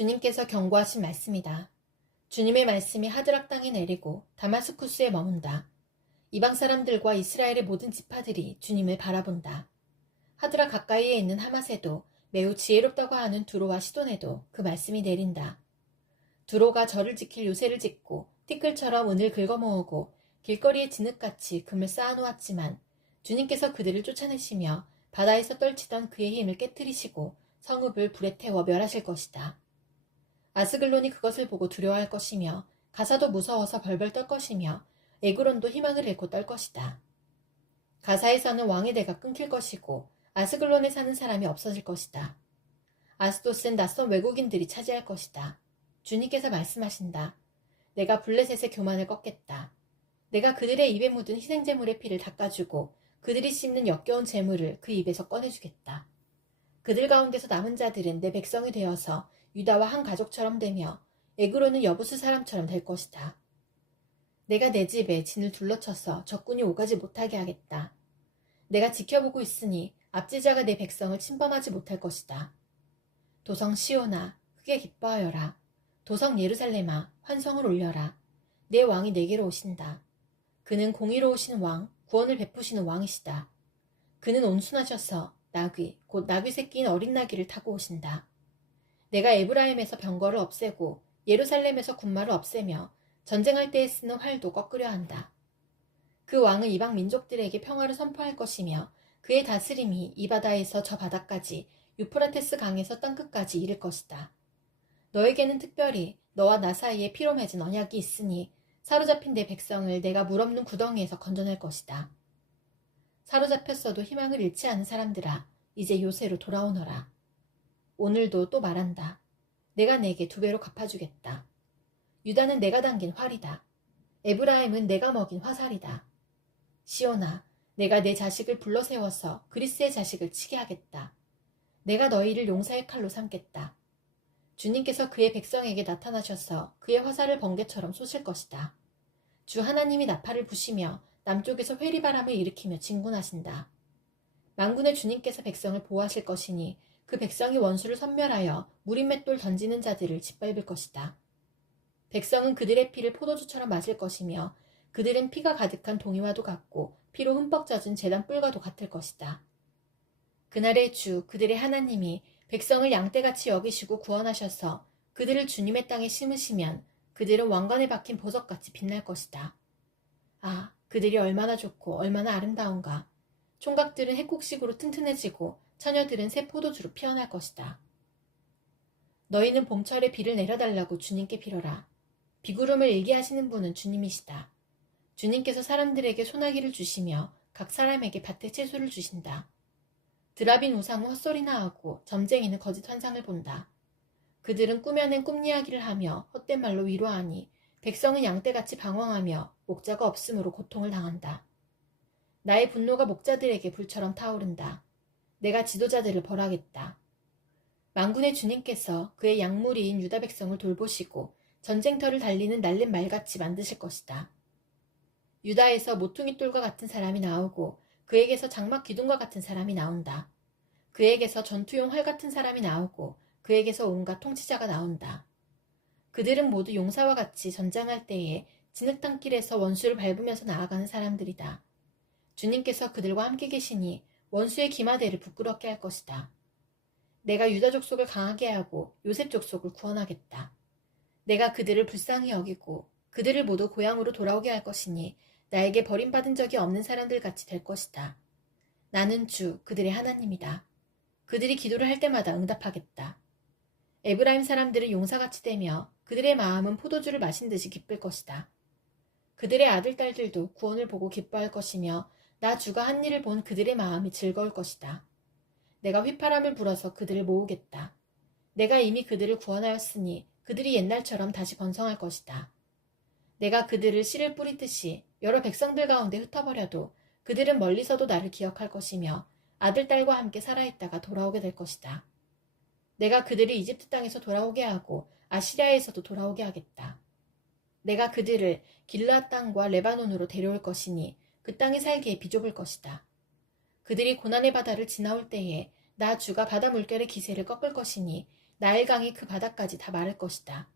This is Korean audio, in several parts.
주님께서 경고하신 말씀이다. 주님의 말씀이 하드락 땅에 내리고 다마스쿠스에 머문다. 이방 사람들과 이스라엘의 모든 지파들이 주님을 바라본다. 하드락 가까이에 있는 하맛에도 매우 지혜롭다고 하는 두로와 시돈에도 그 말씀이 내린다. 두로가 절을 지킬 요새를 짓고 티끌처럼 은을 긁어모으고 길거리에 진흙같이 금을 쌓아놓았지만 주님께서 그들을 쫓아내시며 바다에서 떨치던 그의 힘을 깨뜨리시고 성읍을 불에 태워 멸하실 것이다. 아스글론이 그것을 보고 두려워할 것이며 가사도 무서워서 벌벌 떨 것이며 에그론도 희망을 잃고 떨 것이다. 가사에서는 왕의 대가 끊길 것이고 아스글론에 사는 사람이 없어질 것이다. 아스돗은 낯선 외국인들이 차지할 것이다. 주님께서 말씀하신다. 내가 블레셋의 교만을 꺾겠다. 내가 그들의 입에 묻은 희생제물의 피를 닦아주고 그들이 씹는 역겨운 제물을 그 입에서 꺼내주겠다. 그들 가운데서 남은 자들은 내 백성이 되어서 유다와 한 가족처럼 되며 에그로는 여부수 사람처럼 될 것이다. 내가 내 집에 진을 둘러쳐서 적군이 오가지 못하게 하겠다. 내가 지켜보고 있으니 압제자가 내 백성을 침범하지 못할 것이다. 도성 시온아, 크게 기뻐하여라. 도성 예루살렘아, 환성을 올려라. 내 왕이 내게로 오신다. 그는 공의로우신 왕, 구원을 베푸시는 왕이시다. 그는 온순하셔서 나귀, 곧 나귀 새끼인 어린 나귀를 타고 오신다. 내가 에브라임에서 병거를 없애고 예루살렘에서 군마를 없애며 전쟁할 때에 쓰는 활도 꺾으려 한다. 그 왕은 이방 민족들에게 평화를 선포할 것이며 그의 다스림이 이 바다에서 저 바다까지 유프라테스 강에서 땅끝까지 이를 것이다. 너에게는 특별히 너와 나 사이에 피로 맺은 언약이 있으니 사로잡힌 내 백성을 내가 물 없는 구덩이에서 건져낼 것이다. 사로잡혔어도 희망을 잃지 않은 사람들아, 이제 요새로 돌아오너라. 오늘도 또 말한다. 내가 내게 2배로 갚아주겠다. 유다는 내가 당긴 활이다. 에브라임은 내가 먹인 화살이다. 시온아, 내가 내 자식을 불러세워서 그리스의 자식을 치게 하겠다. 내가 너희를 용사의 칼로 삼겠다. 주님께서 그의 백성에게 나타나셔서 그의 화살을 번개처럼 쏘실 것이다. 주 하나님이 나팔을 부시며 남쪽에서 회리바람을 일으키며 진군하신다. 만군의 주님께서 백성을 보호하실 것이니 그 백성이 원수를 섬멸하여 무린맷돌 던지는 자들을 짓밟을 것이다. 백성은 그들의 피를 포도주처럼 마실 것이며 그들은 피가 가득한 동이와도 같고 피로 흠뻑 젖은 제단 뿔과도 같을 것이다. 그날의 주 그들의 하나님이 백성을 양떼같이 여기시고 구원하셔서 그들을 주님의 땅에 심으시면 그들은 왕관에 박힌 보석같이 빛날 것이다. 아, 그들이 얼마나 좋고 얼마나 아름다운가. 총각들은 핵국식으로 튼튼해지고 처녀들은 새 포도주로 피어날 것이다. 너희는 봄철에 비를 내려달라고 주님께 빌어라. 비구름을 일게 하시는 분은 주님이시다. 주님께서 사람들에게 소나기를 주시며 각 사람에게 밭에 채소를 주신다. 드라빈 우상은 헛소리나 하고 점쟁이는 거짓 환상을 본다. 그들은 꾸며낸 꿈 이야기를 하며 헛된 말로 위로하니 백성은 양떼같이 방황하며 목자가 없으므로 고통을 당한다. 나의 분노가 목자들에게 불처럼 타오른다. 내가 지도자들을 벌하겠다. 만군의 주님께서 그의 양무리인 유다 백성을 돌보시고 전쟁터를 달리는 날랜 말같이 만드실 것이다. 유다에서 모퉁이 돌과 같은 사람이 나오고 그에게서 장막 기둥과 같은 사람이 나온다. 그에게서 전투용 활 같은 사람이 나오고 그에게서 온갖 통치자가 나온다. 그들은 모두 용사와 같이 전장할 때에 진흙탕길에서 원수를 밟으면서 나아가는 사람들이다. 주님께서 그들과 함께 계시니 원수의 기마대를 부끄럽게 할 것이다. 내가 유다 족속을 강하게 하고 요셉 족속을 구원하겠다. 내가 그들을 불쌍히 여기고 그들을 모두 고향으로 돌아오게 할 것이니 나에게 버림받은 적이 없는 사람들 같이 될 것이다. 나는 주 그들의 하나님이다. 그들이 기도를 할 때마다 응답하겠다. 에브라임 사람들은 용사같이 되며 그들의 마음은 포도주를 마신 듯이 기쁠 것이다. 그들의 아들 딸들도 구원을 보고 기뻐할 것이며 나 주가 한 일을 본 그들의 마음이 즐거울 것이다. 내가 휘파람을 불어서 그들을 모으겠다. 내가 이미 그들을 구원하였으니 그들이 옛날처럼 다시 번성할 것이다. 내가 그들을 씨를 뿌리듯이 여러 백성들 가운데 흩어버려도 그들은 멀리서도 나를 기억할 것이며 아들, 딸과 함께 살아있다가 돌아오게 될 것이다. 내가 그들을 이집트 땅에서 돌아오게 하고 아시리아에서도 돌아오게 하겠다. 내가 그들을 길르앗 땅과 레바논으로 데려올 것이니 그 땅에 살기에 비좁을 것이다. 그들이 고난의 바다를 지나올 때에 나 주가 바다 물결의 기세를 꺾을 것이니 나일강이 그 바다까지 다 마를 것이다.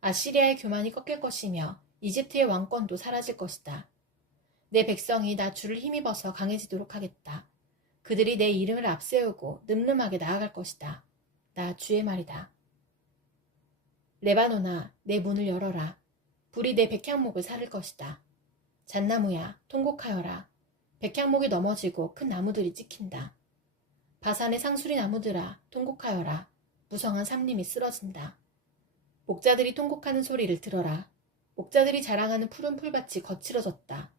아시리아의 교만이 꺾일 것이며 이집트의 왕권도 사라질 것이다. 내 백성이 나 주를 힘입어서 강해지도록 하겠다. 그들이 내 이름을 앞세우고 늠름하게 나아갈 것이다. 나 주의 말이다. 레바논아, 내 문을 열어라. 불이 내 백향목을 사를 것이다. 잣나무야, 통곡하여라. 백향목이 넘어지고 큰 나무들이 찍힌다. 바산의 상수리 나무들아, 통곡하여라. 무성한 삼림이 쓰러진다. 목자들이 통곡하는 소리를 들어라. 목자들이 자랑하는 푸른 풀밭이 거칠어졌다.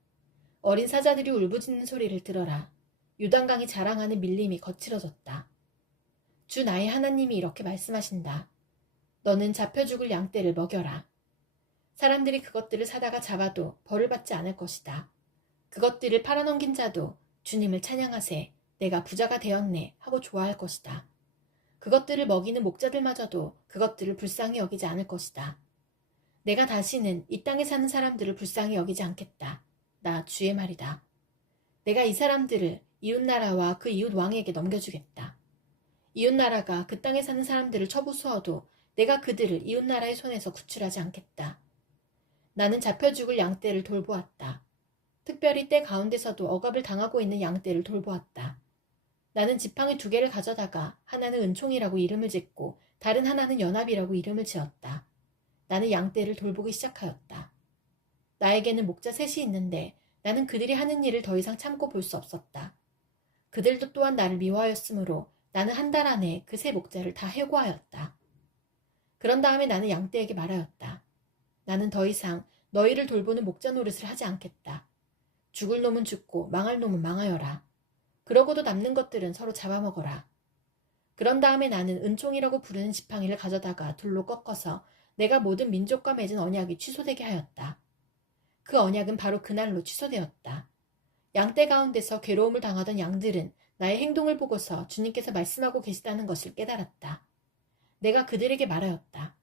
어린 사자들이 울부짖는 소리를 들어라. 요단강이 자랑하는 밀림이 거칠어졌다. 주 나의 하나님이 이렇게 말씀하신다. 너는 잡혀 죽을 양떼를 먹여라. 사람들이 그것들을 사다가 잡아도 벌을 받지 않을 것이다. 그것들을 팔아넘긴 자도 주님을 찬양하세, 내가 부자가 되었네 하고 좋아할 것이다. 그것들을 먹이는 목자들마저도 그것들을 불쌍히 여기지 않을 것이다. 내가 다시는 이 땅에 사는 사람들을 불쌍히 여기지 않겠다. 나 주의 말이다. 내가 이 사람들을 이웃나라와 그 이웃 왕에게 넘겨주겠다. 이웃나라가 그 땅에 사는 사람들을 쳐부수어도 내가 그들을 이웃나라의 손에서 구출하지 않겠다. 나는 잡혀 죽을 양떼를 돌보았다. 특별히 때 가운데서도 억압을 당하고 있는 양떼를 돌보았다. 나는 지팡이 2개를 가져다가 하나는 은총이라고 이름을 짓고 다른 하나는 연합이라고 이름을 지었다. 나는 양떼를 돌보기 시작하였다. 나에게는 목자 3이 있는데 나는 그들이 하는 일을 더 이상 참고 볼 수 없었다. 그들도 또한 나를 미워하였으므로 나는 한 달 안에 그 3 목자를 다 해고하였다. 그런 다음에 나는 양떼에게 말하였다. 나는 더 이상 너희를 돌보는 목자 노릇을 하지 않겠다. 죽을 놈은 죽고 망할 놈은 망하여라. 그러고도 남는 것들은 서로 잡아먹어라. 그런 다음에 나는 은총이라고 부르는 지팡이를 가져다가 둘로 꺾어서 내가 모든 민족과 맺은 언약이 취소되게 하였다. 그 언약은 바로 그날로 취소되었다. 양떼 가운데서 괴로움을 당하던 양들은 나의 행동을 보고서 주님께서 말씀하고 계시다는 것을 깨달았다. 내가 그들에게 말하였다.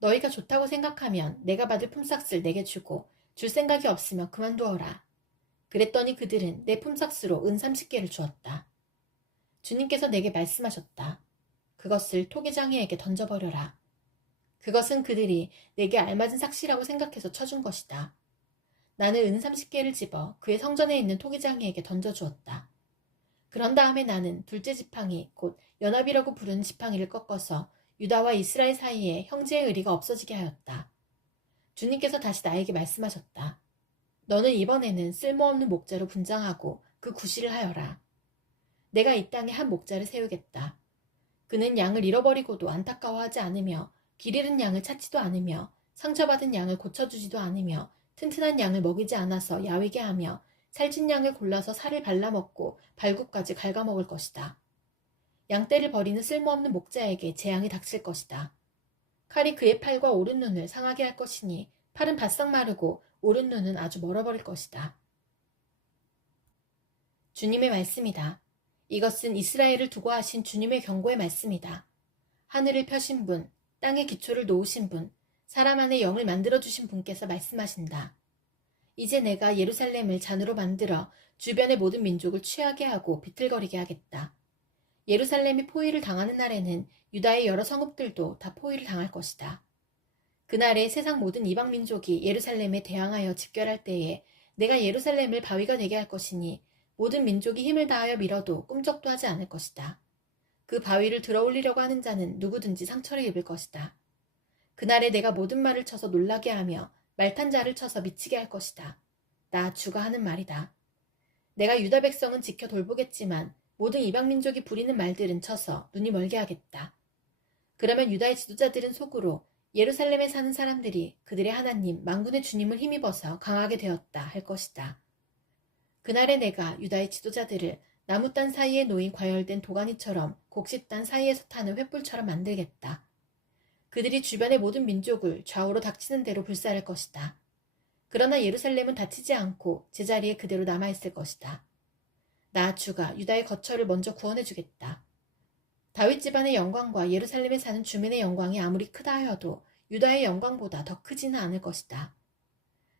너희가 좋다고 생각하면 내가 받을 품삯을 내게 주고 줄 생각이 없으면 그만두어라. 그랬더니 그들은 내 품삯으로 은 30개를 주었다. 주님께서 내게 말씀하셨다. 그것을 토기장이에게 던져버려라. 그것은 그들이 내게 알맞은 삭시라고 생각해서 쳐준 것이다. 나는 은 30개를 집어 그의 성전에 있는 토기장이에게 던져주었다. 그런 다음에 나는 둘째 지팡이, 곧 연합이라고 부르는 지팡이를 꺾어서 유다와 이스라엘 사이에 형제의 의리가 없어지게 하였다. 주님께서 다시 나에게 말씀하셨다. 너는 이번에는 쓸모없는 목자로 분장하고 그 구실을 하여라. 내가 이 땅에 한 목자를 세우겠다. 그는 양을 잃어버리고도 안타까워하지 않으며 길 잃은 양을 찾지도 않으며 상처받은 양을 고쳐주지도 않으며 튼튼한 양을 먹이지 않아서 야위게 하며 살찐 양을 골라서 살을 발라먹고 발굽까지 갉아먹을 것이다. 양떼를 버리는 쓸모없는 목자에게 재앙이 닥칠 것이다. 칼이 그의 팔과 오른 눈을 상하게 할 것이니 팔은 바싹 마르고 오른 눈은 아주 멀어버릴 것이다. 주님의 말씀이다. 이것은 이스라엘을 두고 하신 주님의 경고의 말씀이다. 하늘을 펴신 분, 땅의 기초를 놓으신 분, 사람 안에 영을 만들어주신 분께서 말씀하신다. 이제 내가 예루살렘을 잔으로 만들어 주변의 모든 민족을 취하게 하고 비틀거리게 하겠다. 예루살렘이 포위를 당하는 날에는 유다의 여러 성읍들도 다 포위를 당할 것이다. 그날에 세상 모든 이방 민족이 예루살렘에 대항하여 집결할 때에 내가 예루살렘을 바위가 되게 할 것이니 모든 민족이 힘을 다하여 밀어도 꿈쩍도 하지 않을 것이다. 그 바위를 들어올리려고 하는 자는 누구든지 상처를 입을 것이다. 그날에 내가 모든 말을 쳐서 놀라게 하며 말탄 자를 쳐서 미치게 할 것이다. 나 주가 하는 말이다. 내가 유다 백성은 지켜 돌보겠지만 모든 이방 민족이 부리는 말들은 쳐서 눈이 멀게 하겠다. 그러면 유다의 지도자들은 속으로 예루살렘에 사는 사람들이 그들의 하나님 만군의 주님을 힘입어서 강하게 되었다 할 것이다. 그날에 내가 유다의 지도자들을 나무단 사이에 놓인 과열된 도가니처럼 곡식단 사이에서 타는 횃불처럼 만들겠다. 그들이 주변의 모든 민족을 좌우로 닥치는 대로 불살할 것이다. 그러나 예루살렘은 다치지 않고 제자리에 그대로 남아있을 것이다. 나 주가 유다의 거처를 먼저 구원해 주겠다. 다윗 집안의 영광과 예루살렘에 사는 주민의 영광이 아무리 크다 하여도 유다의 영광보다 더 크지는 않을 것이다.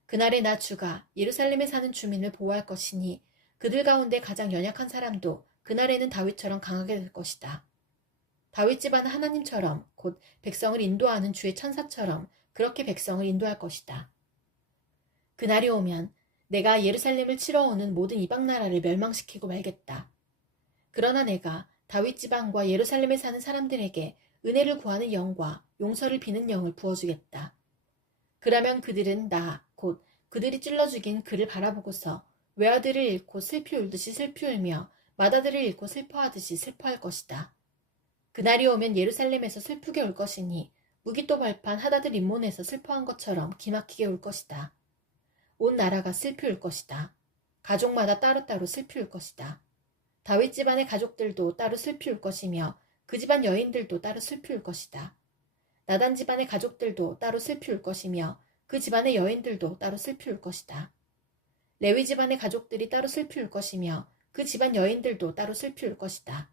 그날에 나 주가 예루살렘에 사는 주민을 보호할 것이니 그들 가운데 가장 연약한 사람도 그날에는 다윗처럼 강하게 될 것이다. 다윗 집안은 하나님처럼 곧 백성을 인도하는 주의 천사처럼 그렇게 백성을 인도할 것이다. 그날이 오면 내가 예루살렘을 치러 오는 모든 이방 나라를 멸망시키고 말겠다. 그러나 내가 다윗 집안과 예루살렘에 사는 사람들에게 은혜를 구하는 영과 용서를 비는 영을 부어주겠다. 그러면 그들은 나, 곧 그들이 찔러 죽인 그를 바라보고서 외아들을 잃고 슬피 울듯이 슬피 울며 맏아들을 잃고 슬퍼하듯이 슬퍼할 것이다. 그날이 오면 예루살렘에서 슬프게 울 것이니 무기또 벌판 하다드 림몬에서 슬퍼한 것처럼 기막히게 울 것이다. 온 나라가 슬피 울 것이다. 가족마다 따로따로 슬피 울 것이다. 다윗 집안의 가족들도 따로 슬피 울 것이며 그 집안 여인들도 따로 슬피 울 것이다. 나단 집안의 가족들도 따로 슬피 울 것이며 그 집안의 여인들도 따로 슬피 울 것이다. 레위 집안의 가족들이 따로 슬피 울 것이며 그 집안 여인들도 따로 슬피 울 것이다.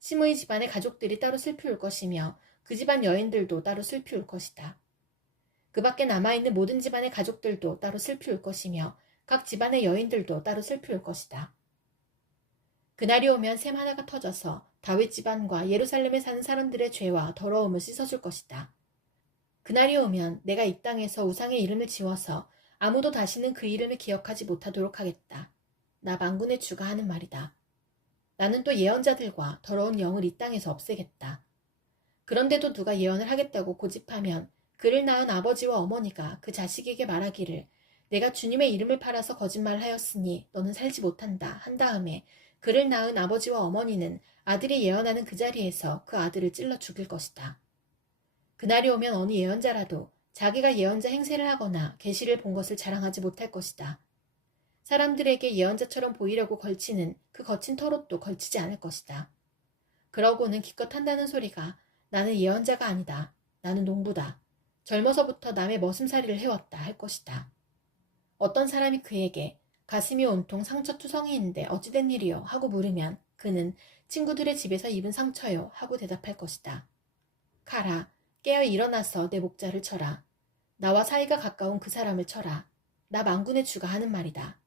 시므이 집안의 가족들이 따로 슬피 울 것이며 그 집안 여인들도 따로 슬피 울 것이다. 그 밖에 남아있는 모든 집안의 가족들도 따로 슬피 울 것이며 각 집안의 여인들도 따로 슬피 울 것이다. 그날이 오면 샘 하나가 터져서 다윗 집안과 예루살렘에 사는 사람들의 죄와 더러움을 씻어줄 것이다. 그날이 오면 내가 이 땅에서 우상의 이름을 지워서 아무도 다시는 그 이름을 기억하지 못하도록 하겠다. 나 만군의 주가 하는 말이다. 나는 또 예언자들과 더러운 영을 이 땅에서 없애겠다. 그런데도 누가 예언을 하겠다고 고집하면 그를 낳은 아버지와 어머니가 그 자식에게 말하기를 내가 주님의 이름을 팔아서 거짓말을 하였으니 너는 살지 못한다 한 다음에 그를 낳은 아버지와 어머니는 아들이 예언하는 그 자리에서 그 아들을 찔러 죽일 것이다. 그날이 오면 어느 예언자라도 자기가 예언자 행세를 하거나 계시를 본 것을 자랑하지 못할 것이다. 사람들에게 예언자처럼 보이려고 걸치는 그 거친 털옷도 걸치지 않을 것이다. 그러고는 기껏 한다는 소리가 나는 예언자가 아니다. 나는 농부다. 젊어서부터 남의 머슴살이를 해왔다 할 것이다. 어떤 사람이 그에게 가슴이 온통 상처투성이인데 어찌된 일이요 하고 물으면 그는 친구들의 집에서 입은 상처요 하고 대답할 것이다. 가라, 깨어 일어나서 내 목자를 쳐라. 나와 사이가 가까운 그 사람을 쳐라. 나 만군의 주가 하는 말이다.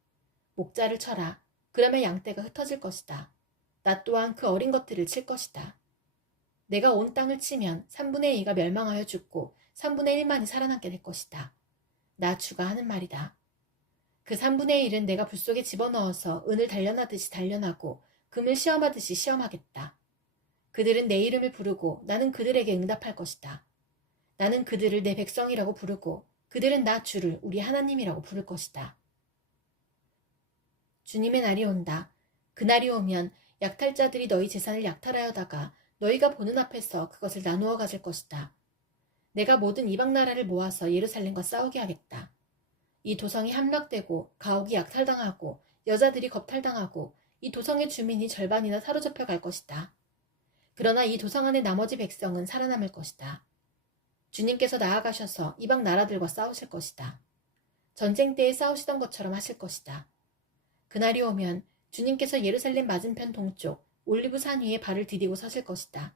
목자를 쳐라. 그러면 양떼가 흩어질 것이다. 나 또한 그 어린 것들을 칠 것이다. 내가 온 땅을 치면 3분의 2가 멸망하여 죽고 3분의 1만이 살아남게 될 것이다. 나 주가 하는 말이다. 그 3분의 1은 내가 불 속에 집어넣어서 은을 단련하듯이 단련하고 금을 시험하듯이 시험하겠다. 그들은 내 이름을 부르고 나는 그들에게 응답할 것이다. 나는 그들을 내 백성이라고 부르고 그들은 나 주를 우리 하나님이라고 부를 것이다. 주님의 날이 온다. 그날이 오면 약탈자들이 너희 재산을 약탈하여다가 너희가 보는 앞에서 그것을 나누어 가질 것이다. 내가 모든 이방 나라를 모아서 예루살렘과 싸우게 하겠다. 이 도성이 함락되고 가옥이 약탈당하고 여자들이 겁탈당하고 이 도성의 주민이 절반이나 사로잡혀 갈 것이다. 그러나 이 도성 안의 나머지 백성은 살아남을 것이다. 주님께서 나아가셔서 이방 나라들과 싸우실 것이다. 전쟁 때에 싸우시던 것처럼 하실 것이다. 그날이 오면 주님께서 예루살렘 맞은편 동쪽 올리브산 위에 발을 디디고 서실 것이다.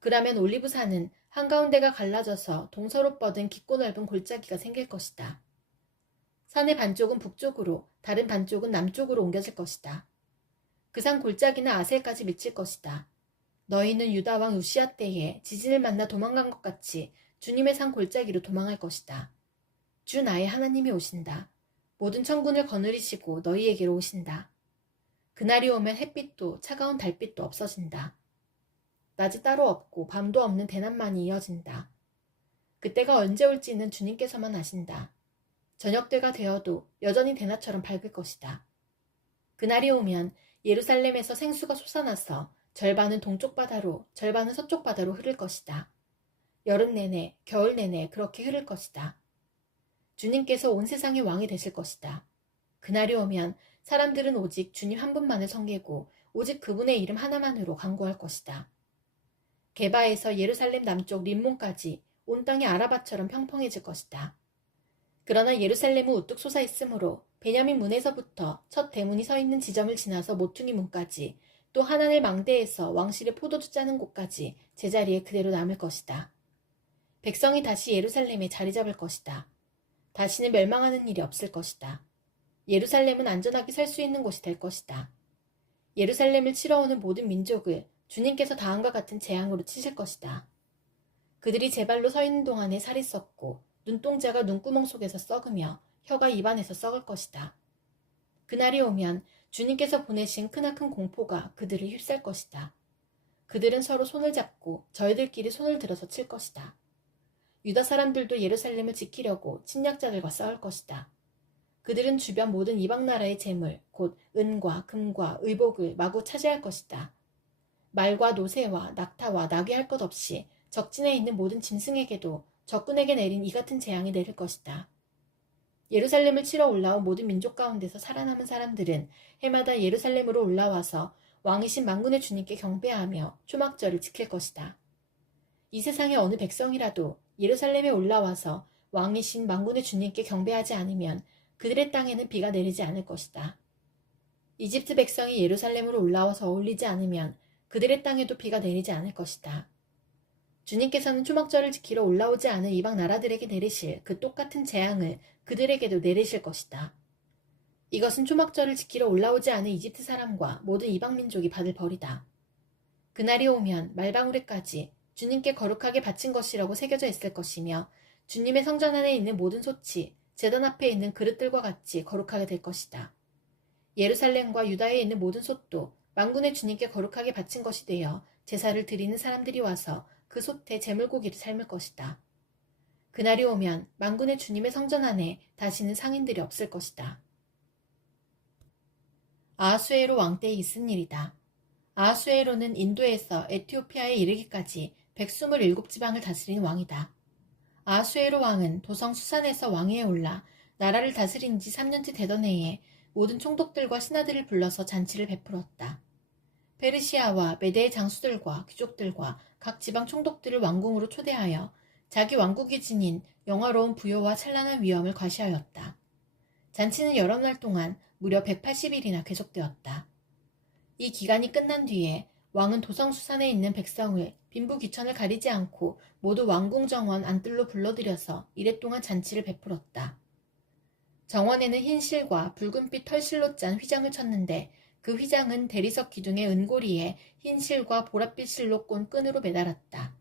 그러면 올리브산은 한가운데가 갈라져서 동서로 뻗은 깊고 넓은 골짜기가 생길 것이다. 산의 반쪽은 북쪽으로 다른 반쪽은 남쪽으로 옮겨질 것이다. 그 산 골짜기는 아셀까지 미칠 것이다. 너희는 유다 왕 우시아 때에 지진을 만나 도망간 것 같이 주님의 산 골짜기로 도망할 것이다. 주 나의 하나님이 오신다. 모든 천군을 거느리시고 너희에게로 오신다. 그날이 오면 햇빛도 차가운 달빛도 없어진다. 낮이 따로 없고 밤도 없는 대낮만이 이어진다. 그때가 언제 올지는 주님께서만 아신다. 저녁때가 되어도 여전히 대낮처럼 밝을 것이다. 그날이 오면 예루살렘에서 생수가 솟아나서 절반은 동쪽 바다로 절반은 서쪽 바다로 흐를 것이다. 여름 내내 겨울 내내 그렇게 흐를 것이다. 주님께서 온 세상의 왕이 되실 것이다. 그날이 오면 사람들은 오직 주님 한 분만을 섬기고 오직 그분의 이름 하나만으로 간구할 것이다. 게바에서 예루살렘 남쪽 림몬까지 온 땅이 아라바처럼 평평해질 것이다. 그러나 예루살렘은 우뚝 솟아 있으므로 베냐민 문에서부터 첫 대문이 서 있는 지점을 지나서 모퉁이 문까지 또 하나넬 망대에서 왕실의 포도주 짜는 곳까지 제자리에 그대로 남을 것이다. 백성이 다시 예루살렘에 자리 잡을 것이다. 다시는 멸망하는 일이 없을 것이다. 예루살렘은 안전하게 살 수 있는 곳이 될 것이다. 예루살렘을 치러 오는 모든 민족을 주님께서 다음과 같은 재앙으로 치실 것이다. 그들이 제 발로 서 있는 동안에 살이 썩고 눈동자가 눈구멍 속에서 썩으며 혀가 입안에서 썩을 것이다. 그날이 오면 주님께서 보내신 크나큰 공포가 그들을 휩쓸 것이다. 그들은 서로 손을 잡고 저희들끼리 손을 들어서 칠 것이다. 유다 사람들도 예루살렘을 지키려고 침략자들과 싸울 것이다. 그들은 주변 모든 이방 나라의 재물, 곧 은과 금과 의복을 마구 차지할 것이다. 말과 노새와 낙타와 나귀 할 것 없이 적진에 있는 모든 짐승에게도 적군에게 내린 이 같은 재앙이 내릴 것이다. 예루살렘을 치러 올라온 모든 민족 가운데서 살아남은 사람들은 해마다 예루살렘으로 올라와서 왕이신 만군의 주님께 경배하며 초막절을 지킬 것이다. 이 세상의 어느 백성이라도 예루살렘에 올라와서 왕이신 만군의 주님께 경배하지 않으면 그들의 땅에는 비가 내리지 않을 것이다. 이집트 백성이 예루살렘으로 올라와서 어울리지 않으면 그들의 땅에도 비가 내리지 않을 것이다. 주님께서는 초막절을 지키러 올라오지 않은 이방 나라들에게 내리실 그 똑같은 재앙을 그들에게도 내리실 것이다. 이것은 초막절을 지키러 올라오지 않은 이집트 사람과 모든 이방 민족이 받을 벌이다. 그날이 오면 말방울에까지 주님께 거룩하게 바친 것이라고 새겨져 있을 것이며 주님의 성전 안에 있는 모든 솥이 제단 앞에 있는 그릇들과 같이 거룩하게 될 것이다. 예루살렘과 유다에 있는 모든 솥도 만군의 주님께 거룩하게 바친 것이 되어 제사를 드리는 사람들이 와서 그 솥에 제물고기를 삶을 것이다. 그날이 오면 만군의 주님의 성전 안에 다시는 상인들이 없을 것이다. 아하수에로 왕 때에 있은 일이다. 아하수에로는 인도에서 에티오피아에 이르기까지 127지방을 다스린 왕이다. 아하수에로 왕은 도성 수산에서 왕위에 올라 나라를 다스린 지 3년째 되던 해에 모든 총독들과 신하들을 불러서 잔치를 베풀었다. 페르시아와 메대의 장수들과 귀족들과 각 지방 총독들을 왕궁으로 초대하여 자기 왕국이 지닌 영화로운 부요와 찬란한 위엄을 과시하였다. 잔치는 여러 날 동안 무려 180일이나 계속되었다. 이 기간이 끝난 뒤에 왕은 도성수산에 있는 백성을 빈부귀천을 가리지 않고 모두 왕궁 정원 안뜰로 불러들여서 이랫동안 잔치를 베풀었다. 정원에는 흰 실과 붉은빛 털실로 짠 휘장을 쳤는데 그 휘장은 대리석 기둥의 은고리에 흰 실과 보랏빛 실로 꼰 끈으로 매달았다.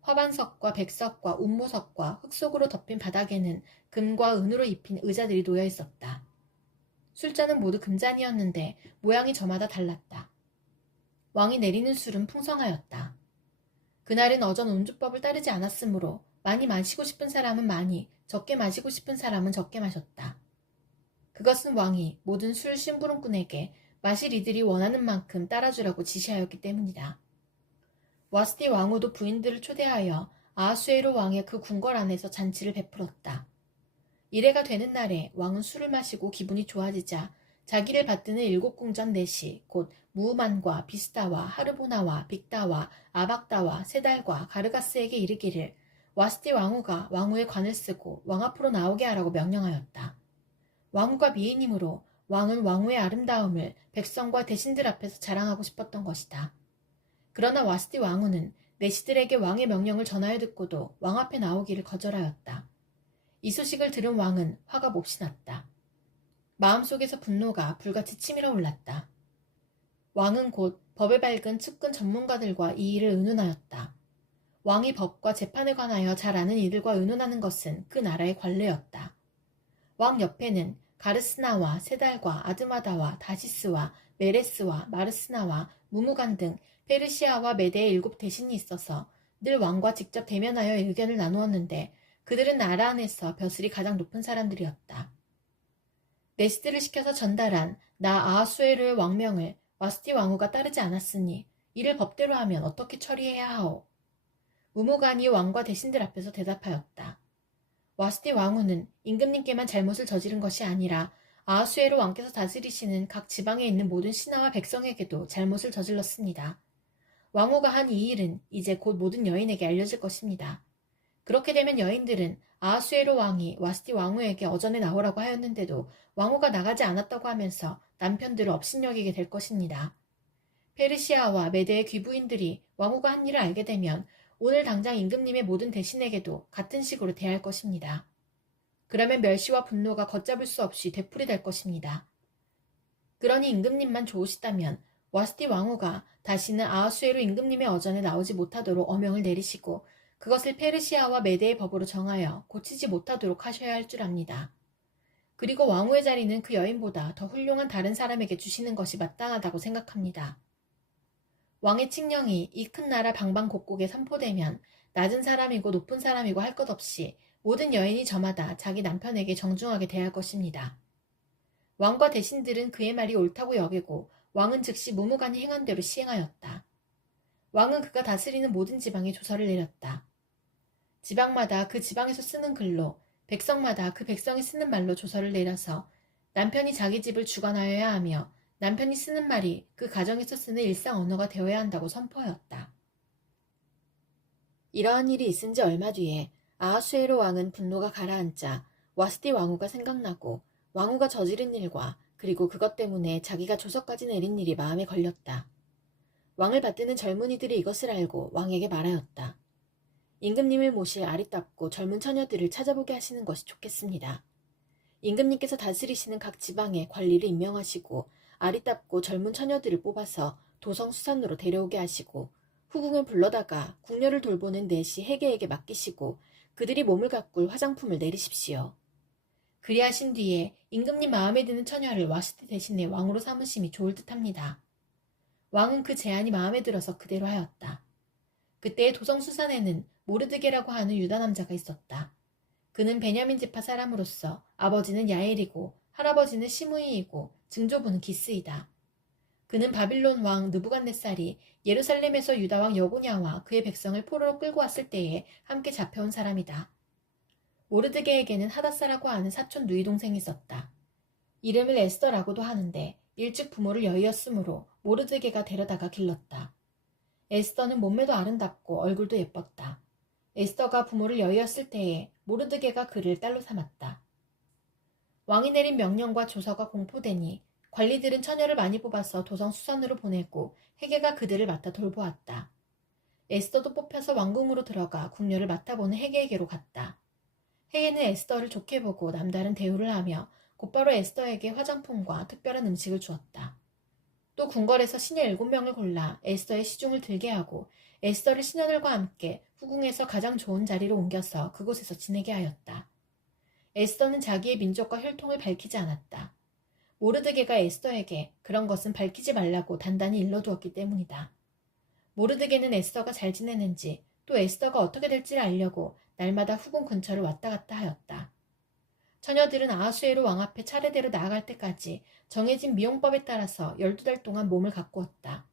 화반석과 백석과 운모석과 흙속으로 덮인 바닥에는 금과 은으로 입힌 의자들이 놓여 있었다. 술잔은 모두 금잔이었는데 모양이 저마다 달랐다. 왕이 내리는 술은 풍성하였다. 그날은 어전 운주법을 따르지 않았으므로 많이 마시고 싶은 사람은 많이, 적게 마시고 싶은 사람은 적게 마셨다. 그것은 왕이 모든 술 심부름꾼에게 마실 이들이 원하는 만큼 따라주라고 지시하였기 때문이다. 와스티 왕후도 부인들을 초대하여 아하수에로 왕의 그 궁궐 안에서 잔치를 베풀었다. 이래가 되는 날에 왕은 술을 마시고 기분이 좋아지자 자기를 받드는 7궁전 넷이 곧 무흐만과 비스다와 하르보나와 빅다와 아박다와 세달과 가르가스에게 이르기를 와스티 왕후가 왕후의 관을 쓰고 왕 앞으로 나오게 하라고 명령하였다. 왕후가 미인이므로 왕은 왕후의 아름다움을 백성과 대신들 앞에서 자랑하고 싶었던 것이다. 그러나 와스티 왕후는 내시들에게 왕의 명령을 전하여 듣고도 왕 앞에 나오기를 거절하였다. 이 소식을 들은 왕은 화가 몹시 났다. 마음속에서 분노가 불같이 치밀어 올랐다. 왕은 곧 법에 밝은 측근 전문가들과 이 일을 의논하였다. 왕이 법과 재판에 관하여 잘 아는 이들과 의논하는 것은 그 나라의 관례였다. 왕 옆에는 가르스나와 세달과 아드마다와 다시스와 메레스와 마르스나와 무무간 등 페르시아와 메대의 7 대신이 있어서 늘 왕과 직접 대면하여 의견을 나누었는데 그들은 나라 안에서 벼슬이 가장 높은 사람들이었다. 내시들을 시켜서 전달한 나 아하수에르의 왕명을 와스티 왕후가 따르지 않았으니 이를 법대로 하면 어떻게 처리해야 하오? 무무간이 왕과 대신들 앞에서 대답하였다. 와스티 왕후는 임금님께만 잘못을 저지른 것이 아니라 아하수에로 왕께서 다스리시는 각 지방에 있는 모든 신하와 백성에게도 잘못을 저질렀습니다. 왕후가 한 이 일은 이제 곧 모든 여인에게 알려질 것입니다. 그렇게 되면 여인들은 아하수에로 왕이 와스티 왕후에게 어전에 나오라고 하였는데도 왕후가 나가지 않았다고 하면서 남편들을 업신여기게 될 것입니다. 페르시아와 메대의 귀부인들이 왕후가 한 일을 알게 되면 오늘 당장 임금님의 모든 대신에게도 같은 식으로 대할 것입니다. 그러면 멸시와 분노가 걷잡을 수 없이 되풀이될 것입니다. 그러니 임금님만 좋으시다면 와스티 왕후가 다시는 아하수에로 임금님의 어전에 나오지 못하도록 어명을 내리시고 그것을 페르시아와 메대의 법으로 정하여 고치지 못하도록 하셔야 할 줄 압니다. 그리고 왕후의 자리는 그 여인보다 더 훌륭한 다른 사람에게 주시는 것이 마땅하다고 생각합니다. 왕의 칙령이 이 큰 나라 방방곡곡에 선포되면 낮은 사람이고 높은 사람이고 할 것 없이 모든 여인이 저마다 자기 남편에게 정중하게 대할 것입니다. 왕과 대신들은 그의 말이 옳다고 여기고 왕은 즉시 무무간이 행한 대로 시행하였다. 왕은 그가 다스리는 모든 지방에 조서를 내렸다. 지방마다 그 지방에서 쓰는 글로, 백성마다 그 백성이 쓰는 말로 조서를 내려서 남편이 자기 집을 주관하여야 하며 남편이 쓰는 말이 그 가정에서 쓰는 일상 언어가 되어야 한다고 선포하였다. 이러한 일이 있은 지 얼마 뒤에 아하수에로 왕은 분노가 가라앉자 와스티 왕후가 생각나고 왕후가 저지른 일과 그리고 그것 때문에 자기가 조서까지 내린 일이 마음에 걸렸다. 왕을 받드는 젊은이들이 이것을 알고 왕에게 말하였다. 임금님을 모실 아리답고 젊은 처녀들을 찾아보게 하시는 것이 좋겠습니다. 임금님께서 다스리시는 각 지방에 관리를 임명하시고 아리답고 젊은 처녀들을 뽑아서 도성 수산으로 데려오게 하시고 후궁을 불러다가 궁녀를 돌보는 내시 해계에게 맡기시고 그들이 몸을 가꿀 화장품을 내리십시오. 그리하신 뒤에 임금님 마음에 드는 처녀를 와스티 대신에 왕으로 삼으심이 좋을 듯합니다. 왕은 그 제안이 마음에 들어서 그대로 하였다. 그때의 도성 수산에는 모르드게라고 하는 유다 남자가 있었다. 그는 베냐민 지파 사람으로서 아버지는 야엘이고 할아버지는 시므이이고 증조부는 기스이다. 그는 바빌론 왕 느부갓네살이 예루살렘에서 유다 왕 여고냐와 그의 백성을 포로로 끌고 왔을 때에 함께 잡혀온 사람이다. 모르드게에게는 하다사라고 하는 사촌 누이 동생이 있었다. 이름을 에스더라고도 하는데 일찍 부모를 여의었으므로 모르드게가 데려다가 길렀다. 에스더는 몸매도 아름답고 얼굴도 예뻤다. 에스더가 부모를 여의었을 때에 모르드게가 그를 딸로 삼았다. 왕이 내린 명령과 조서가 공포되니 관리들은 처녀를 많이 뽑아서 도성 수선으로 보내고 해계가 그들을 맡아 돌보았다. 에스더도 뽑혀서 왕궁으로 들어가 궁녀를 맡아보는 해계에게로 갔다. 해계는 에스더를 좋게 보고 남다른 대우를 하며 곧바로 에스더에게 화장품과 특별한 음식을 주었다. 또 궁궐에서 시녀 7명을 골라 에스더의 시중을 들게 하고 에스더를 시녀들과 함께 후궁에서 가장 좋은 자리로 옮겨서 그곳에서 지내게 하였다. 에스더는 자기의 민족과 혈통을 밝히지 않았다. 모르드게가 에스더에게 그런 것은 밝히지 말라고 단단히 일러두었기 때문이다. 모르드게는 에스더가 잘 지내는지 또 에스더가 어떻게 될지를 알려고 날마다 후궁 근처를 왔다 갔다 하였다. 처녀들은 아하수에로 왕 앞에 차례대로 나아갈 때까지 정해진 미용법에 따라서 12달 동안 몸을 가꾸었다.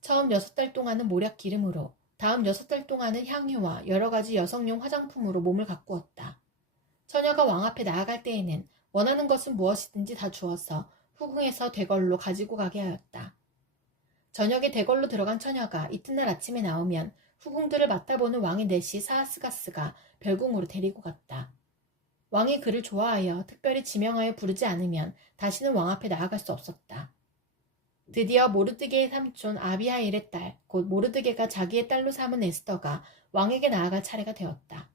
처음 6달 동안은 모략 기름으로, 다음 6달 동안은 향유와 여러 가지 여성용 화장품으로 몸을 가꾸었다. 처녀가 왕 앞에 나아갈 때에는 원하는 것은 무엇이든지 다 주어서 후궁에서 대궐로 가지고 가게 하였다. 저녁에 대궐로 들어간 처녀가 이튿날 아침에 나오면 후궁들을 맡아보는 왕의 내시 사하스가스가 별궁으로 데리고 갔다. 왕이 그를 좋아하여 특별히 지명하여 부르지 않으면 다시는 왕 앞에 나아갈 수 없었다. 드디어 모르드게의 삼촌 아비하일의 딸, 곧 모르드게가 자기의 딸로 삼은 에스더가 왕에게 나아갈 차례가 되었다.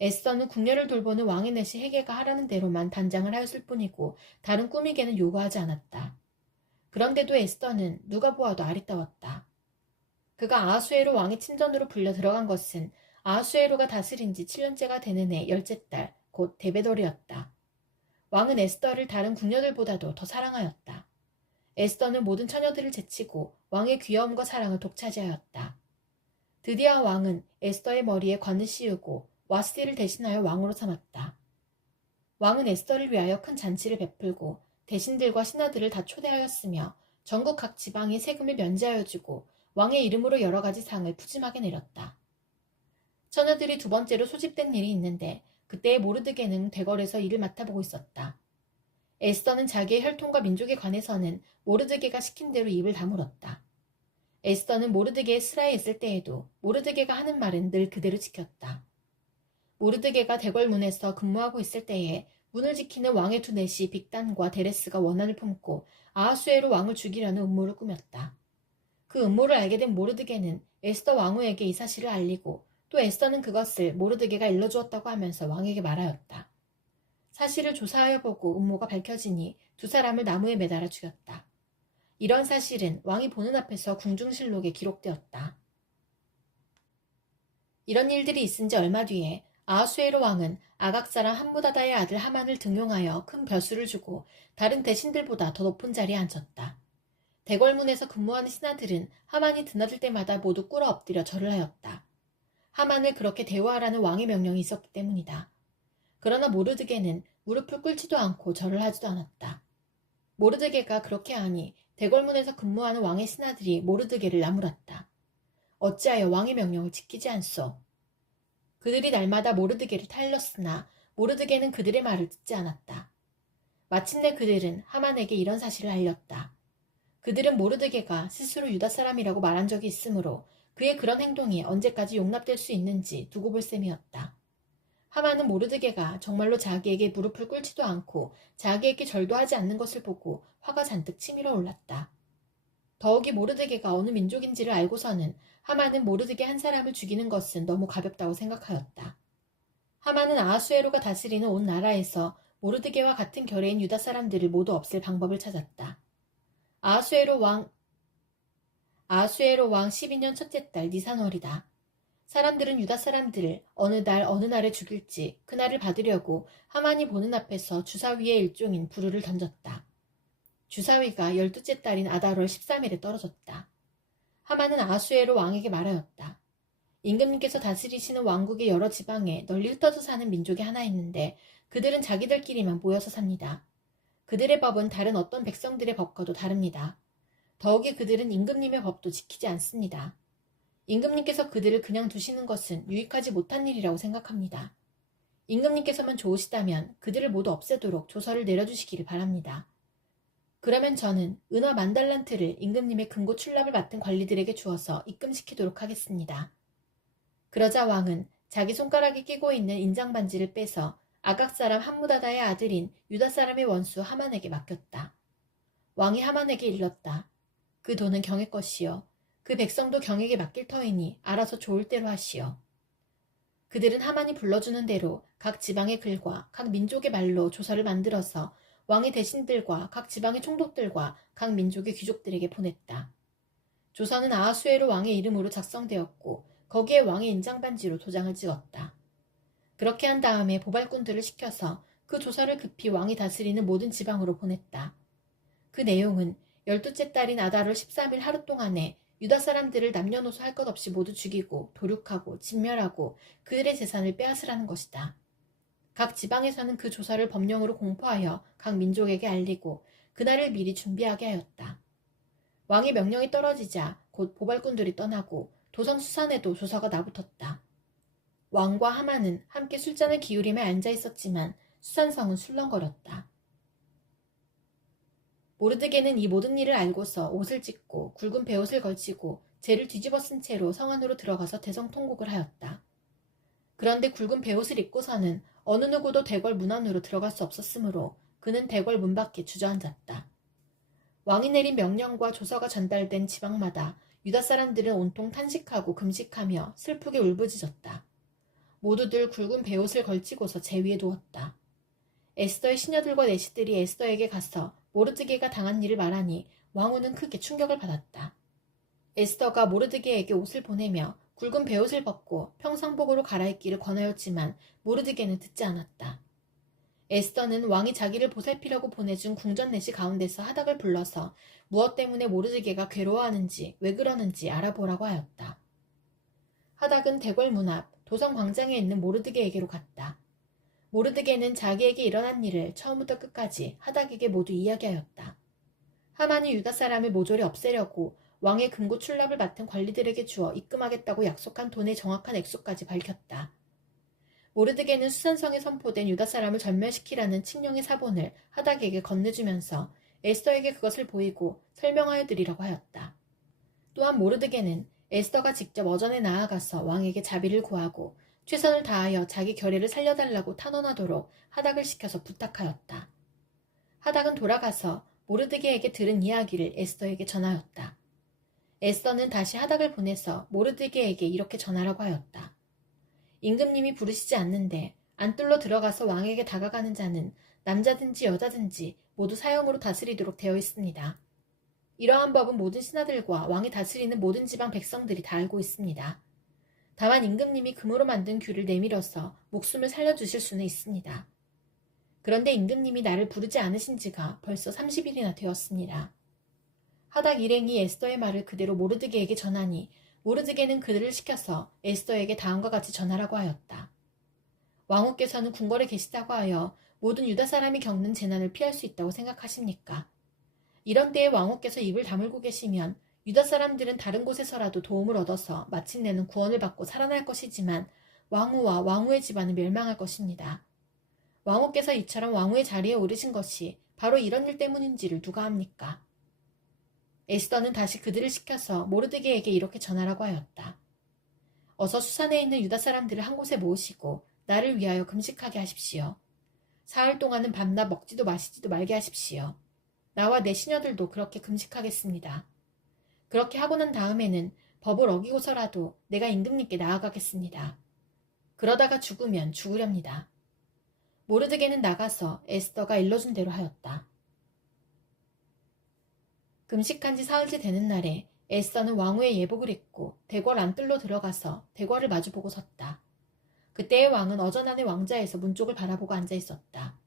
에스더는 궁녀를 돌보는 왕의 내시 해계가 하라는 대로만 단장을 하였을 뿐이고 다른 꾸미개는 요구하지 않았다. 그런데도 에스더는 누가 보아도 아리따웠다. 그가 아하수에로 왕의 친전으로 불려 들어간 것은 아하수에로가 다스린 지 7년째가 되는 해 10째 달, 곧 데베돌이었다. 왕은 에스더를 다른 궁녀들보다도 더 사랑하였다. 에스더는 모든 처녀들을 제치고 왕의 귀여움과 사랑을 독차지하였다. 드디어 왕은 에스더의 머리에 관을 씌우고 와스티를 대신하여 왕으로 삼았다. 왕은 에스더를 위하여 큰 잔치를 베풀고 대신들과 신하들을 다 초대하였으며 전국 각 지방에 세금을 면제하여 주고 왕의 이름으로 여러 가지 상을 푸짐하게 내렸다. 처녀들이 두 번째로 소집된 일이 있는데 그때의 모르드게는 대궐에서 일을 맡아보고 있었다. 에스더는 자기의 혈통과 민족에 관해서는 모르드게가 시킨 대로 입을 다물었다. 에스더는 모르드게의 스라에 있을 때에도 모르드게가 하는 말은 늘 그대로 지켰다. 모르드게가 대궐 문에서 근무하고 있을 때에 문을 지키는 왕의 두 넷이 빅단과 데레스가 원한을 품고 아하수에로 왕을 죽이려는 음모를 꾸몄다. 그 음모를 알게 된 모르드게는 에스더 왕후에게 이 사실을 알리고 또 에스더는 그것을 모르드게가 일러주었다고 하면서 왕에게 말하였다. 사실을 조사하여 보고 음모가 밝혀지니 두 사람을 나무에 매달아 죽였다. 이런 사실은 왕이 보는 앞에서 궁중실록에 기록되었다. 이런 일들이 있은 지 얼마 뒤에 아하수에로 왕은 아각 사람 함무다다의 아들 하만을 등용하여 큰 벼슬을 주고 다른 대신들보다 더 높은 자리에 앉혔다. 대궐문에서 근무하는 신하들은 하만이 드나들 때마다 모두 꿇어 엎드려 절을 하였다. 하만을 그렇게 대우하라는 왕의 명령이 있었기 때문이다. 그러나 모르드게는 무릎을 꿇지도 않고 절을 하지도 않았다. 모르드게가 그렇게 하니 대궐문에서 근무하는 왕의 신하들이 모르드게를 나무랐다. 어찌하여 왕의 명령을 지키지 않소? 그들이 날마다 모르드게를 타일렀으나 모르드게는 그들의 말을 듣지 않았다. 마침내 그들은 하만에게 이런 사실을 알렸다. 그들은 모르드게가 스스로 유다 사람이라고 말한 적이 있으므로 그의 그런 행동이 언제까지 용납될 수 있는지 두고 볼 셈이었다. 하만은 모르드게가 정말로 자기에게 무릎을 꿇지도 않고 자기에게 절도 하지 않는 것을 보고 화가 잔뜩 치밀어 올랐다. 더욱이 모르드게가 어느 민족인지를 알고서는 하만은 모르드게 한 사람을 죽이는 것은 너무 가볍다고 생각하였다. 하만은 아하수에로가 다스리는 온 나라에서 모르드게와 같은 결의인 유다 사람들을 모두 없앨 방법을 찾았다. 아하수에로 왕 12년 첫째 달 니산월이다. 사람들은 유다 사람들을 어느 달 어느 날에 죽일지 그날을 받으려고 하만이 보는 앞에서 주사위의 일종인 부르를 던졌다. 주사위가 12째 달인 아달월 13일에 떨어졌다. 하만은 아하수에로 왕에게 말하였다. 임금님께서 다스리시는 왕국의 여러 지방에 널리 흩어져 사는 민족이 하나 있는데 그들은 자기들끼리만 모여서 삽니다. 그들의 법은 다른 어떤 백성들의 법과도 다릅니다. 더욱이 그들은 임금님의 법도 지키지 않습니다. 임금님께서 그들을 그냥 두시는 것은 유익하지 못한 일이라고 생각합니다. 임금님께서만 좋으시다면 그들을 모두 없애도록 조서를 내려주시기를 바랍니다. 그러면 저는 은화 10,000달란트를 임금님의 금고 출납을 맡은 관리들에게 주어서 입금시키도록 하겠습니다. 그러자 왕은 자기 손가락에 끼고 있는 인장반지를 빼서 아각 사람 함무다다의 아들인 유다 사람의 원수 하만에게 맡겼다. 왕이 하만에게 일렀다. 그 돈은 경의 것이요. 그 백성도 경에게 맡길 터이니 알아서 좋을 대로 하시오. 그들은 하만이 불러주는 대로 각 지방의 글과 각 민족의 말로 조서를 만들어서 왕의 대신들과 각 지방의 총독들과 각 민족의 귀족들에게 보냈다. 조서는 아하수에로 왕의 이름으로 작성되었고 거기에 왕의 인장반지로 도장을 찍었다. 그렇게 한 다음에 보발꾼들을 시켜서 그 조서를 급히 왕이 다스리는 모든 지방으로 보냈다. 그 내용은 12째 달인 아달월 13일 하루 동안에 유다 사람들을 남녀노소 할 것 없이 모두 죽이고 도륙하고 진멸하고 그들의 재산을 빼앗으라는 것이다. 각 지방에서는 그 조서를 법령으로 공포하여 각 민족에게 알리고 그날을 미리 준비하게 하였다. 왕의 명령이 떨어지자 곧 보발꾼들이 떠나고 도성 수산에도 조서가 나붙었다. 왕과 하만은 함께 술잔을 기울이며 앉아 있었지만 수산성은 술렁거렸다. 모르드게는 이 모든 일을 알고서 옷을 찢고 굵은 베옷을 걸치고 재를 뒤집어 쓴 채로 성 안으로 들어가서 대성통곡을 하였다. 그런데 굵은 베옷을 입고서는 어느 누구도 대궐 문 안으로 들어갈 수 없었으므로 그는 대궐 문 밖에 주저앉았다. 왕이 내린 명령과 조서가 전달된 지방마다 유다 사람들은 온통 탄식하고 금식하며 슬프게 울부짖었다. 모두들 굵은 베옷을 걸치고서 재 위에 누웠다. 에스더의 시녀들과 내시들이 에스더에게 가서 모르드게가 당한 일을 말하니 왕후는 크게 충격을 받았다. 에스더가 모르드게에게 옷을 보내며 굵은 베옷을 벗고 평상복으로 갈아입기를 권하였지만 모르드게는 듣지 않았다. 에스더는 왕이 자기를 보살피려고 보내준 궁전 내시 가운데서 하닥을 불러서 무엇 때문에 모르드게가 괴로워하는지 왜 그러는지 알아보라고 하였다. 하닥은 대궐 문 앞 도성 광장에 있는 모르드게에게로 갔다. 모르드게는 자기에게 일어난 일을 처음부터 끝까지 하닥에게 모두 이야기하였다. 하만이 유다 사람을 모조리 없애려고 왕의 금고 출납을 맡은 관리들에게 주어 입금하겠다고 약속한 돈의 정확한 액수까지 밝혔다. 모르드게는 수산성에 선포된 유다 사람을 전멸시키라는 칙령의 사본을 하닥에게 건네주면서 에스더에게 그것을 보이고 설명하여 드리라고 하였다. 또한 모르드게는 에스더가 직접 어전에 나아가서 왕에게 자비를 구하고 최선을 다하여 자기 결의를 살려달라고 탄원하도록 하닥을 시켜서 부탁하였다. 하닥은 돌아가서 모르드게에게 들은 이야기를 에스더에게 전하였다. 에스더는 다시 하닥을 보내서 모르드게에게 이렇게 전하라고 하였다. 임금님이 부르시지 않는데 안뜰로 들어가서 왕에게 다가가는 자는 남자든지 여자든지 모두 사형으로 다스리도록 되어 있습니다. 이러한 법은 모든 신하들과 왕이 다스리는 모든 지방 백성들이 다 알고 있습니다. 다만 임금님이 금으로 만든 규를 내밀어서 목숨을 살려주실 수는 있습니다. 그런데 임금님이 나를 부르지 않으신 지가 벌써 30일이나 되었습니다. 하닥 일행이 에스더의 말을 그대로 모르드게에게 전하니 모르드게는 그들을 시켜서 에스더에게 다음과 같이 전하라고 하였다. 왕후께서는 궁궐에 계시다고 하여 모든 유다 사람이 겪는 재난을 피할 수 있다고 생각하십니까? 이런 때에 왕후께서 입을 다물고 계시면 유다 사람들은 다른 곳에서라도 도움을 얻어서 마침내는 구원을 받고 살아날 것이지만 왕후와 왕후의 집안은 멸망할 것입니다. 왕후께서 이처럼 왕후의 자리에 오르신 것이 바로 이런 일 때문인지를 누가 압니까? 에스더는 다시 그들을 시켜서 모르드게에게 이렇게 전하라고 하였다. 어서 수산에 있는 유다 사람들을 한 곳에 모으시고 나를 위하여 금식하게 하십시오. 사흘 동안은 밤낮 먹지도 마시지도 말게 하십시오. 나와 내 시녀들도 그렇게 금식하겠습니다. 그렇게 하고 난 다음에는 법을 어기고서라도 내가 임금님께 나아가겠습니다. 그러다가 죽으면 죽으렵니다. 모르드게는 나가서 에스더가 일러준 대로 하였다. 금식한 지 사흘째 되는 날에 에스더는 왕후의 예복을 입고 대궐 안뜰로 들어가서 대궐을 마주보고 섰다. 그때의 왕은 어전안의 왕자에서 문 쪽을 바라보고 앉아 있었다.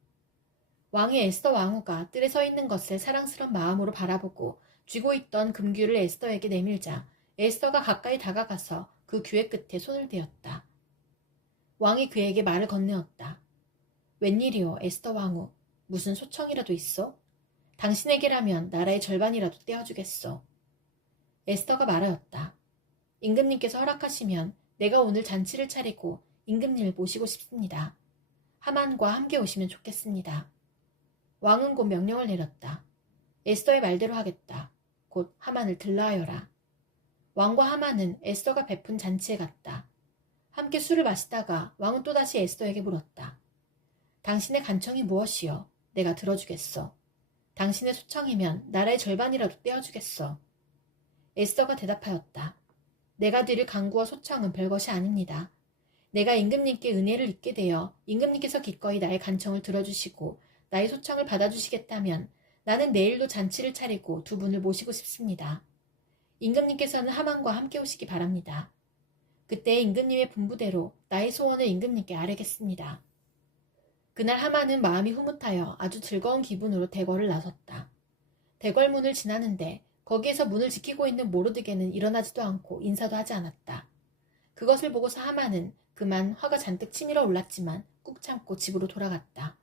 왕이 에스더 왕후가 뜰에 서 있는 것을 사랑스러운 마음으로 바라보고 쥐고 있던 금규를 에스더에게 내밀자 에스더가 가까이 다가가서 그 규의 끝에 손을 대었다. 왕이 그에게 말을 건네었다. 웬일이오 에스더 왕후, 무슨 소청이라도 있어? 당신에게라면 나라의 절반이라도 떼어주겠소. 에스더가 말하였다. 임금님께서 허락하시면 내가 오늘 잔치를 차리고 임금님을 모시고 싶습니다. 하만과 함께 오시면 좋겠습니다. 왕은 곧 명령을 내렸다. 에스더의 말대로 하겠다. 곧 하만을 들라하여라. 왕과 하만은 에스더가 베푼 잔치에 갔다. 함께 술을 마시다가 왕은 또다시 에스더에게 물었다. 당신의 간청이 무엇이여? 내가 들어주겠소. 당신의 소청이면 나라의 절반이라도 떼어주겠소. 에스더가 대답하였다. 내가 드릴 간구와 소청은 별것이 아닙니다. 내가 임금님께 은혜를 입게 되어 임금님께서 기꺼이 나의 간청을 들어주시고 나의 소청을 받아주시겠다면 나는 내일도 잔치를 차리고 두 분을 모시고 싶습니다. 임금님께서는 하만과 함께 오시기 바랍니다. 그때 임금님의 분부대로 나의 소원을 임금님께 아뢰겠습니다. 그날 하만은 마음이 흐뭇하여 아주 즐거운 기분으로 대궐을 나섰다. 대궐문을 지나는데 거기에서 문을 지키고 있는 모르드게는 일어나지도 않고 인사도 하지 않았다. 그것을 보고서 하만은 그만 화가 잔뜩 치밀어 올랐지만 꾹 참고 집으로 돌아갔다.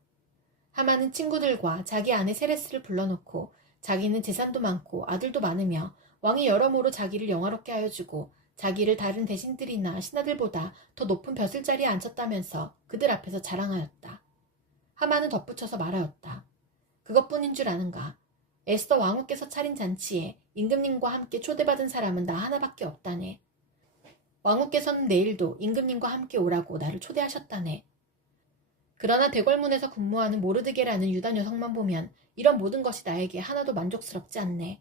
하만은 친구들과 자기 아내 세레스를 불러놓고 자기는 재산도 많고 아들도 많으며 왕이 여러모로 자기를 영화롭게 하여 주고 자기를 다른 대신들이나 신하들보다 더 높은 벼슬자리에 앉혔다면서 그들 앞에서 자랑하였다. 하만은 덧붙여서 말하였다. 그것뿐인 줄 아는가? 에스더 왕후께서 차린 잔치에 임금님과 함께 초대받은 사람은 나 하나밖에 없다네. 왕후께서는 내일도 임금님과 함께 오라고 나를 초대하셨다네. 그러나 대궐문에서 근무하는 모르드게라는 유다 녀석만 보면 이런 모든 것이 나에게 하나도 만족스럽지 않네.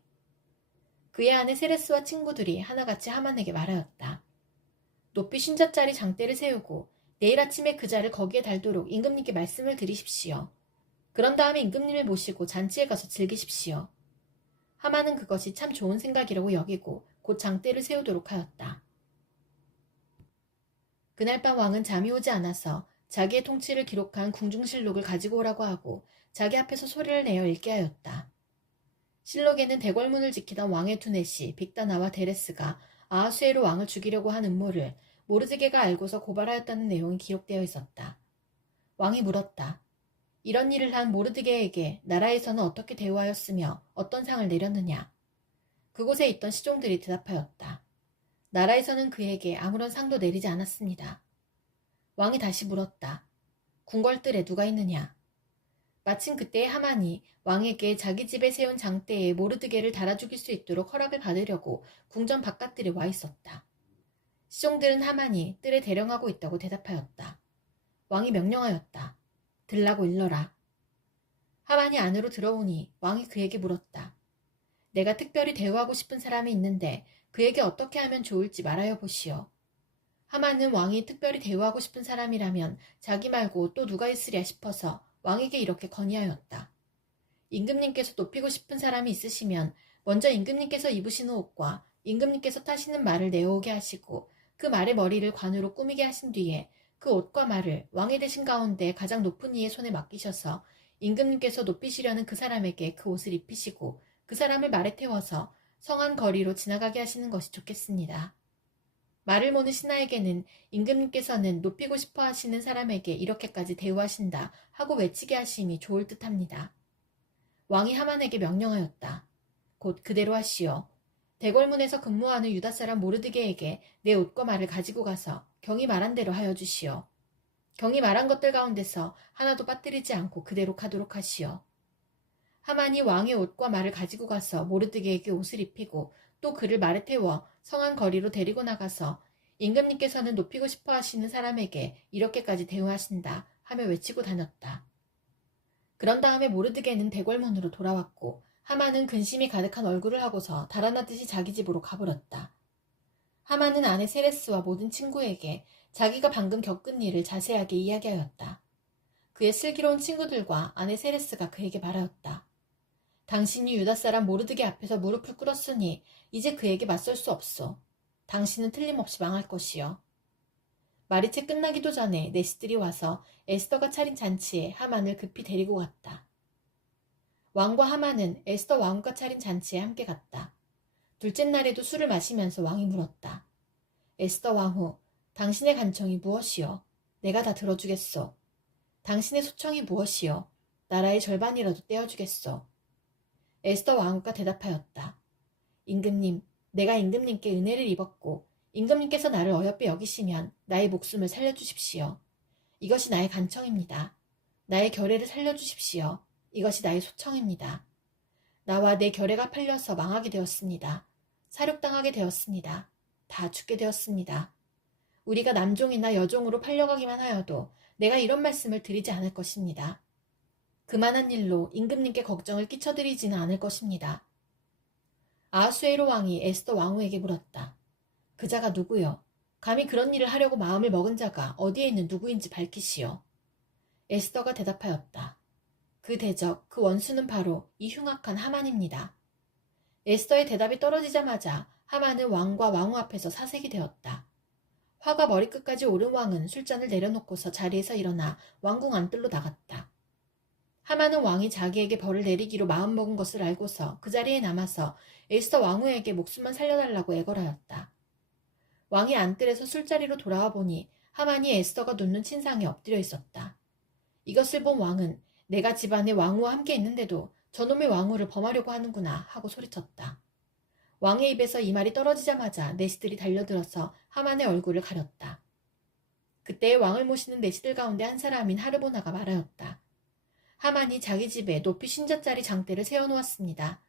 그의 아내 세레스와 친구들이 하나같이 하만에게 말하였다. 높이 50자짜리 장대를 세우고 내일 아침에 그 자를 거기에 달도록 임금님께 말씀을 드리십시오. 그런 다음에 임금님을 모시고 잔치에 가서 즐기십시오. 하만은 그것이 참 좋은 생각이라고 여기고 곧 장대를 세우도록 하였다. 그날 밤 왕은 잠이 오지 않아서 자기의 통치를 기록한 궁중실록을 가지고 오라고 하고 자기 앞에서 소리를 내어 읽게 하였다. 실록에는 대궐문을 지키던 왕의 두 넷이 빅다나와 데레스가 아하수에로 왕을 죽이려고 한 음모를 모르드게가 알고서 고발하였다는 내용이 기록되어 있었다. 왕이 물었다. 이런 일을 한 모르드게에게 나라에서는 어떻게 대우하였으며 어떤 상을 내렸느냐? 그곳에 있던 시종들이 대답하였다. 나라에서는 그에게 아무런 상도 내리지 않았습니다. 왕이 다시 물었다. 궁궐뜰에 누가 있느냐? 마침 그때의 하만이 왕에게 자기 집에 세운 장대에 모르드게를 달아 죽일 수 있도록 허락을 받으려고 궁전 바깥뜰에 와 있었다. 시종들은 하만이 뜰에 대령하고 있다고 대답하였다. 왕이 명령하였다. 들라고 일러라. 하만이 안으로 들어오니 왕이 그에게 물었다. 내가 특별히 대우하고 싶은 사람이 있는데 그에게 어떻게 하면 좋을지 말하여 보시오. 하만은 왕이 특별히 대우하고 싶은 사람이라면 자기 말고 또 누가 있으랴 싶어서 왕에게 이렇게 건의하였다. 임금님께서 높이고 싶은 사람이 있으시면 먼저 임금님께서 입으시는 옷과 임금님께서 타시는 말을 내어오게 하시고 그 말의 머리를 관으로 꾸미게 하신 뒤에 그 옷과 말을 왕이 되신 가운데 가장 높은 이의 손에 맡기셔서 임금님께서 높이시려는 그 사람에게 그 옷을 입히시고 그 사람을 말에 태워서 성안 거리로 지나가게 하시는 것이 좋겠습니다. 말을 모는 신하에게는 임금님께서는 높이고 싶어 하시는 사람에게 이렇게까지 대우하신다 하고 외치게 하심이 좋을 듯합니다. 왕이 하만에게 명령하였다. 곧 그대로 하시오. 대궐문에서 근무하는 유다 사람 모르드게에게 내 옷과 말을 가지고 가서 경이 말한 대로 하여 주시오. 경이 말한 것들 가운데서 하나도 빠뜨리지 않고 그대로 가도록 하시오. 하만이 왕의 옷과 말을 가지고 가서 모르드게에게 옷을 입히고 또 그를 말에 태워 성안 거리로 데리고 나가서 임금님께서는 높이고 싶어 하시는 사람에게 이렇게까지 대우하신다 하며 외치고 다녔다. 그런 다음에 모르드게는 대궐문으로 돌아왔고 하만은 근심이 가득한 얼굴을 하고서 달아나듯이 자기 집으로 가버렸다. 하만은 아내 세레스와 모든 친구에게 자기가 방금 겪은 일을 자세하게 이야기하였다. 그의 슬기로운 친구들과 아내 세레스가 그에게 말하였다. 당신이 유다 사람 모르드게 앞에서 무릎을 꿇었으니 이제 그에게 맞설 수 없소. 당신은 틀림없이 망할 것이요. 말이 채 끝나기도 전에 내시들이 와서 에스더가 차린 잔치에 하만을 급히 데리고 갔다. 왕과 하만은 에스더 왕후가 차린 잔치에 함께 갔다. 둘째 날에도 술을 마시면서 왕이 물었다. 에스더 왕후, 당신의 간청이 무엇이요? 내가 다 들어주겠소. 당신의 소청이 무엇이요? 나라의 절반이라도 떼어주겠소. 에스더 왕후가 대답하였다. 임금님, 내가 임금님께 은혜를 입었고 임금님께서 나를 어여삐 여기시면 나의 목숨을 살려주십시오. 이것이 나의 간청입니다. 나의 결례를 살려주십시오. 이것이 나의 소청입니다. 나와 내 결례가 팔려서 망하게 되었습니다. 사륙당하게 되었습니다. 다 죽게 되었습니다. 우리가 남종이나 여종으로 팔려가기만 하여도 내가 이런 말씀을 드리지 않을 것입니다. 그만한 일로 임금님께 걱정을 끼쳐드리지는 않을 것입니다. 아하수에로 왕이 에스더 왕후에게 물었다. 그 자가 누구요? 감히 그런 일을 하려고 마음을 먹은 자가 어디에 있는 누구인지 밝히시오. 에스더가 대답하였다. 그 대적, 그 원수는 바로 이 흉악한 하만입니다. 에스더의 대답이 떨어지자마자 하만은 왕과 왕후 앞에서 사색이 되었다. 화가 머리끝까지 오른 왕은 술잔을 내려놓고서 자리에서 일어나 왕궁 안뜰로 나갔다. 하만은 왕이 자기에게 벌을 내리기로 마음먹은 것을 알고서 그 자리에 남아서 에스더 왕후에게 목숨만 살려달라고 애걸하였다. 왕이 안뜰에서 술자리로 돌아와 보니 하만이 에스더가 눕는 침상에 엎드려 있었다. 이것을 본 왕은 내가 집안에 왕후와 함께 있는데도 저놈의 왕후를 범하려고 하는구나 하고 소리쳤다. 왕의 입에서 이 말이 떨어지자마자 내시들이 달려들어서 하만의 얼굴을 가렸다. 그때 왕을 모시는 내시들 가운데 한 사람인 하르보나가 말하였다. 하만이 자기 집에 높이 신전짜리 장대를 세워놓았습니다.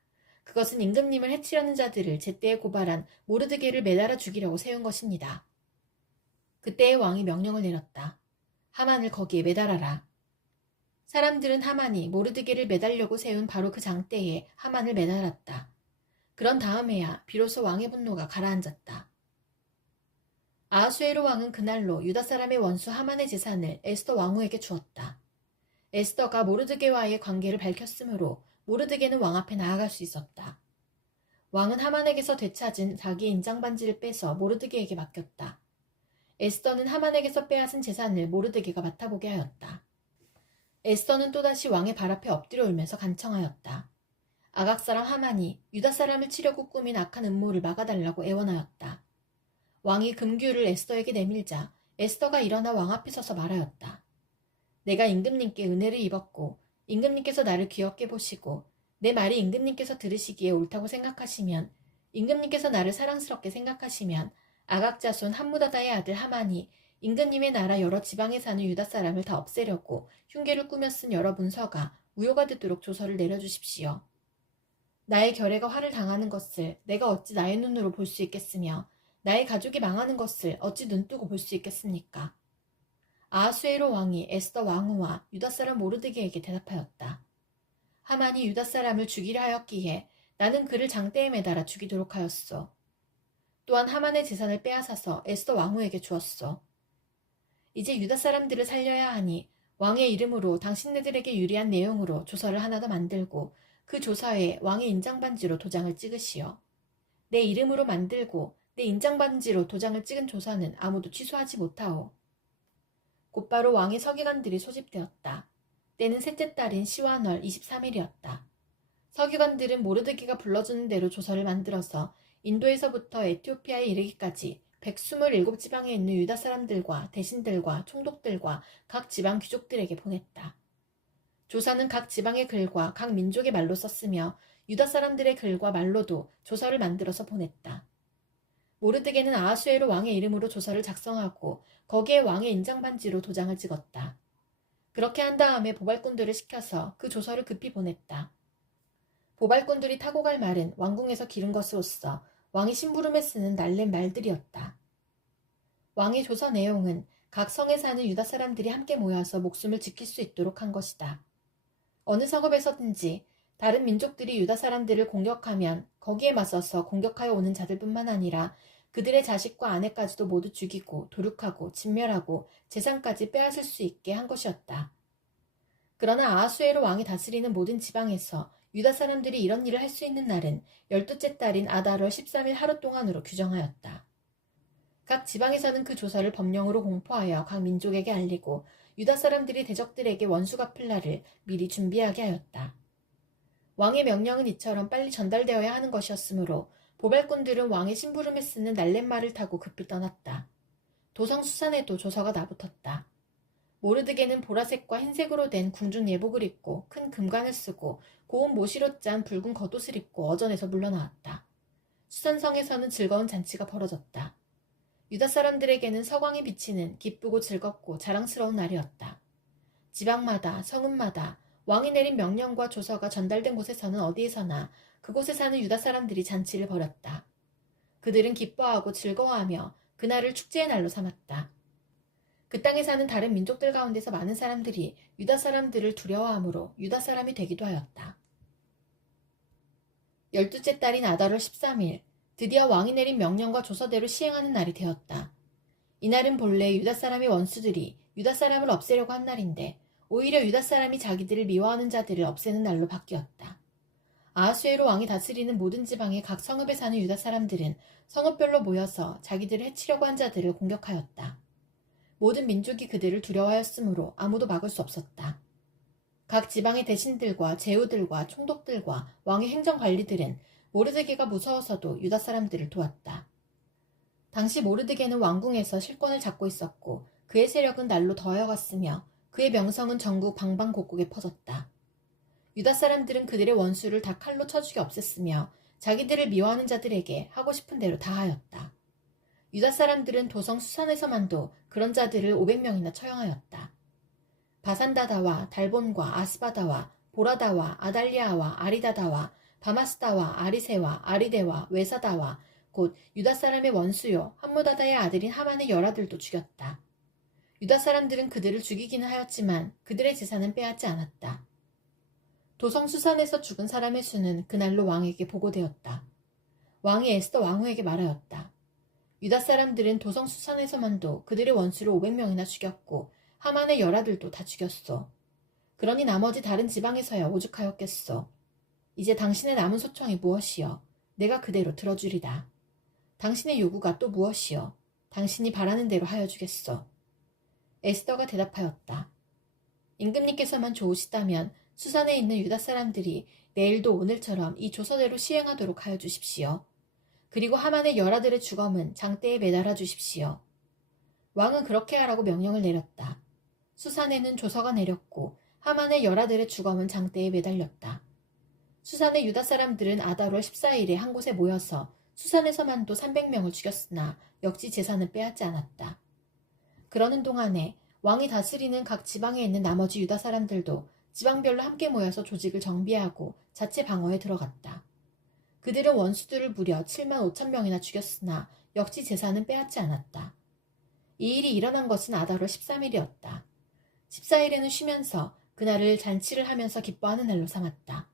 그것은 임금님을 해치려는 자들을 제때에 고발한 모르드게를 매달아 죽이려고 세운 것입니다. 그때의 왕이 명령을 내렸다. 하만을 거기에 매달아라. 사람들은 하만이 모르드게를 매달려고 세운 바로 그 장대에 하만을 매달았다. 그런 다음에야 비로소 왕의 분노가 가라앉았다. 아하수에로 왕은 그날로 유다 사람의 원수 하만의 재산을 에스더 왕후에게 주었다. 에스더가 모르드게와의 관계를 밝혔으므로 모르드게는 왕 앞에 나아갈 수 있었다. 왕은 하만에게서 되찾은 자기의 인장반지를 빼서 모르드게에게 맡겼다. 에스더는 하만에게서 빼앗은 재산을 모르드게가 맡아보게 하였다. 에스더는 또다시 왕의 발 앞에 엎드려 울면서 간청하였다. 아각 사람 하만이 유다 사람을 치려고 꾸민 악한 음모를 막아달라고 애원하였다. 왕이 금규를 에스더에게 내밀자 에스더가 일어나 왕 앞에 서서 말하였다. 내가 임금님께 은혜를 입었고 임금님께서 나를 귀엽게 보시고 내 말이 임금님께서 들으시기에 옳다고 생각하시면 임금님께서 나를 사랑스럽게 생각하시면 아각 자손 함무다다의 아들 하만이 임금님의 나라 여러 지방에 사는 유다 사람을 다 없애려고 흉계를 꾸며 쓴 여러 문서가 무효가 되도록 조서를 내려주십시오. 나의 결례가 화를 당하는 것을 내가 어찌 나의 눈으로 볼 수 있겠으며 나의 가족이 망하는 것을 어찌 눈뜨고 볼 수 있겠습니까? 아하수에로 왕이 에스더 왕후와 유다 사람 모르드게에게 대답하였다. 하만이 유다 사람을 죽이려 하였기에 나는 그를 장대에 매달아 죽이도록 하였소. 또한 하만의 재산을 빼앗아서 에스더 왕후에게 주었소. 이제 유다 사람들을 살려야 하니 왕의 이름으로 당신네들에게 유리한 내용으로 조서를 하나 더 만들고 그 조서에 왕의 인장반지로 도장을 찍으시오. 내 이름으로 만들고 내 인장반지로 도장을 찍은 조서는 아무도 취소하지 못하오. 곧바로 왕의 서기관들이 소집되었다. 때는 셋째 달인 시완월 23일이었다. 서기관들은 모르드기가 불러주는 대로 조서를 만들어서 인도에서부터 에티오피아에 이르기까지 127지방에 있는 유다 사람들과 대신들과 총독들과 각 지방 귀족들에게 보냈다. 조서는 각 지방의 글과 각 민족의 말로 썼으며 유다 사람들의 글과 말로도 조서를 만들어서 보냈다. 모르드게는 아하수에로 왕의 이름으로 조서를 작성하고 거기에 왕의 인장반지로 도장을 찍었다. 그렇게 한 다음에 보발꾼들을 시켜서 그 조서를 급히 보냈다. 보발꾼들이 타고 갈 말은 왕궁에서 기른 것으로서 왕이 심부름에 쓰는 날랜 말들이었다. 왕의 조서 내용은 각 성에 사는 유다 사람들이 함께 모여서 목숨을 지킬 수 있도록 한 것이다. 어느 성읍에서든지 다른 민족들이 유다 사람들을 공격하면 거기에 맞서서 공격하여 오는 자들뿐만 아니라 그들의 자식과 아내까지도 모두 죽이고 도륙하고 진멸하고 재산까지 빼앗을 수 있게 한 것이었다. 그러나 아하수에로 왕이 다스리는 모든 지방에서 유다 사람들이 이런 일을 할 수 있는 날은 12째 달인 아달월 13일 하루 동안으로 규정하였다. 각 지방에서는 그 조서를 법령으로 공포하여 각 민족에게 알리고 유다 사람들이 대적들에게 원수 갚을 날을 미리 준비하게 하였다. 왕의 명령은 이처럼 빨리 전달되어야 하는 것이었으므로 보발꾼들은 왕의 심부름에 쓰는 날렛말을 타고 급히 떠났다. 도성 수산에도 조서가 나붙었다. 모르드게는 보라색과 흰색으로 된 궁중 예복을 입고 큰 금관을 쓰고 고운 모시로 짠 붉은 겉옷을 입고 어전에서 물러나왔다. 수산성에서는 즐거운 잔치가 벌어졌다. 유다 사람들에게는 서광이 비치는 기쁘고 즐겁고 자랑스러운 날이었다. 지방마다 성읍마다 왕이 내린 명령과 조서가 전달된 곳에서는 어디에서나 그곳에 사는 유다 사람들이 잔치를 벌였다. 그들은 기뻐하고 즐거워하며 그날을 축제의 날로 삼았다. 그 땅에 사는 다른 민족들 가운데서 많은 사람들이 유다 사람들을 두려워하므로 유다 사람이 되기도 하였다. 12째 달인 아달월 13일, 드디어 왕이 내린 명령과 조서대로 시행하는 날이 되었다. 이날은 본래 유다 사람의 원수들이 유다 사람을 없애려고 한 날인데 오히려 유다 사람이 자기들을 미워하는 자들을 없애는 날로 바뀌었다. 아하수에로 왕이 다스리는 모든 지방의 각 성읍에 사는 유다 사람들은 성읍별로 모여서 자기들을 해치려고 한 자들을 공격하였다. 모든 민족이 그들을 두려워하였으므로 아무도 막을 수 없었다. 각 지방의 대신들과 제후들과 총독들과 왕의 행정관리들은 모르드게가 무서워서도 유다 사람들을 도왔다. 당시 모르드게는 왕궁에서 실권을 잡고 있었고 그의 세력은 날로 더해갔으며 그의 명성은 전국 방방곡곡에 퍼졌다. 유다 사람들은 그들의 원수를 다 칼로 쳐 죽여 없앴으며 자기들을 미워하는 자들에게 하고 싶은 대로 다 하였다. 유다 사람들은 도성 수산에서만도 그런 자들을 500명이나 처형하였다. 바산다다와 달본과 아스바다와 보라다와 아달리아와 아리다다와 바마스다와 아리세와 아리데와 외사다와 곧 유다 사람의 원수요 함무다다의 아들인 하만의 열아들도 죽였다. 유다 사람들은 그들을 죽이기는 하였지만 그들의 재산은 빼앗지 않았다. 도성 수산에서 죽은 사람의 수는 그날로 왕에게 보고되었다. 왕이 에스더 왕후에게 말하였다. 유다 사람들은 도성 수산에서만도 그들의 원수를 500명이나 죽였고 하만의 열아들도 다 죽였소. 그러니 나머지 다른 지방에서야 오죽하였겠소. 이제 당신의 남은 소청이 무엇이여? 내가 그대로 들어주리다. 당신의 요구가 또 무엇이여? 당신이 바라는 대로 하여 주겠소. 에스더가 대답하였다. 임금님께서만 좋으시다면 수산에 있는 유다 사람들이 내일도 오늘처럼 이 조서대로 시행하도록 하여 주십시오. 그리고 하만의 열아들의 주검은 장대에 매달아 주십시오. 왕은 그렇게 하라고 명령을 내렸다. 수산에는 조서가 내렸고 하만의 열아들의 주검은 장대에 매달렸다. 수산의 유다 사람들은 아달월 14일에 한 곳에 모여서 수산에서만도 300명을 죽였으나 역시 재산은 빼앗지 않았다. 그러는 동안에 왕이 다스리는 각 지방에 있는 나머지 유다 사람들도 지방별로 함께 모여서 조직을 정비하고 자체 방어에 들어갔다. 그들은 원수들을 무려 7만 5천 명이나 죽였으나 역시 재산은 빼앗지 않았다. 이 일이 일어난 것은 아달월 13일이었다. 14일에는 쉬면서 그날을 잔치를 하면서 기뻐하는 날로 삼았다.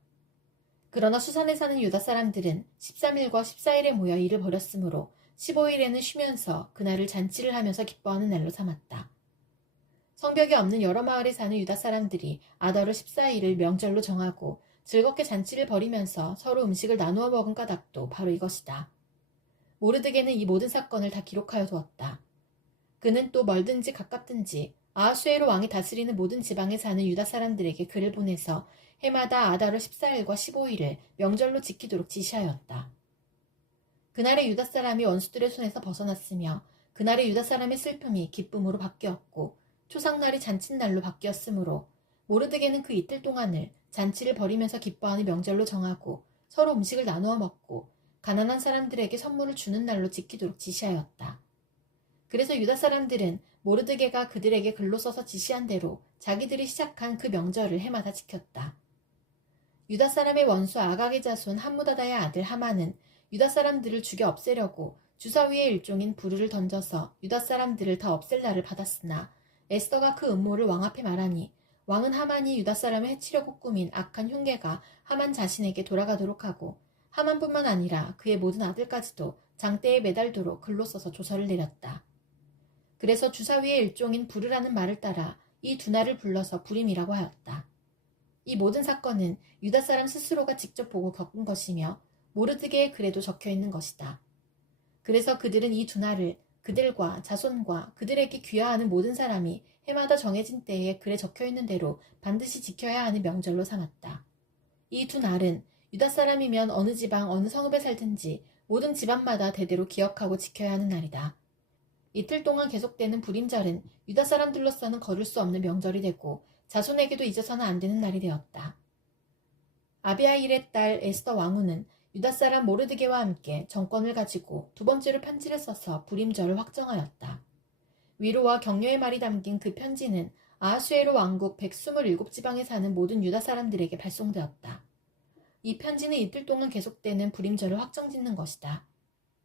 그러나 수산에 사는 유다 사람들은 13일과 14일에 모여 일을 벌였으므로 15일에는 쉬면서 그날을 잔치를 하면서 기뻐하는 날로 삼았다. 성벽이 없는 여러 마을에 사는 유다 사람들이 아달월 14일을 명절로 정하고 즐겁게 잔치를 벌이면서 서로 음식을 나누어 먹은 까닭도 바로 이것이다. 모르드게는 이 모든 사건을 다 기록하여 두었다. 그는 또 멀든지 가깝든지 아하수에로 왕이 다스리는 모든 지방에 사는 유다 사람들에게 글을 보내서 해마다 아달월 14일과 15일을 명절로 지키도록 지시하였다. 그날의 유다 사람이 원수들의 손에서 벗어났으며 그날의 유다 사람의 슬픔이 기쁨으로 바뀌었고 초상날이 잔칫날로 바뀌었으므로 모르드게는 그 이틀 동안을 잔치를 벌이면서 기뻐하는 명절로 정하고 서로 음식을 나누어 먹고 가난한 사람들에게 선물을 주는 날로 지키도록 지시하였다. 그래서 유다 사람들은 모르드게가 그들에게 글로 써서 지시한 대로 자기들이 시작한 그 명절을 해마다 지켰다. 유다 사람의 원수 아각의 자손 함무다다의 아들 하만은 유다 사람들을 죽여 없애려고 주사위의 일종인 부르를 던져서 유다 사람들을 다 없앨 날을 받았으나 에스더가 그 음모를 왕 앞에 말하니 왕은 하만이 유다 사람을 해치려고 꾸민 악한 흉계가 하만 자신에게 돌아가도록 하고 하만뿐만 아니라 그의 모든 아들까지도 장대에 매달도록 글로 써서 조서를 내렸다. 그래서 주사위의 일종인 부르라는 말을 따라 이 두 날을 불러서 부림이라고 하였다. 이 모든 사건은 유다 사람 스스로가 직접 보고 겪은 것이며 모르드게의 글에도 적혀 있는 것이다. 그래서 그들은 이 두 날을 그들과 자손과 그들에게 귀화하는 모든 사람이 해마다 정해진 때에 글에 적혀 있는 대로 반드시 지켜야 하는 명절로 삼았다. 이 두 날은 유다 사람이면 어느 지방 어느 성읍에 살든지 모든 집안마다 대대로 기억하고 지켜야 하는 날이다. 이틀 동안 계속되는 불임절은 유다 사람들로서는 거둘 수 없는 명절이 되고 자손에게도 잊어서는 안 되는 날이 되었다. 아비하일의 딸 에스더 왕후는 유다 사람 모르드게와 함께 정권을 가지고 두 번째로 편지를 써서 불임절을 확정하였다. 위로와 격려의 말이 담긴 그 편지는 아하수에로 왕국 127지방에 사는 모든 유다 사람들에게 발송되었다. 이 편지는 이틀 동안 계속되는 불임절을 확정짓는 것이다.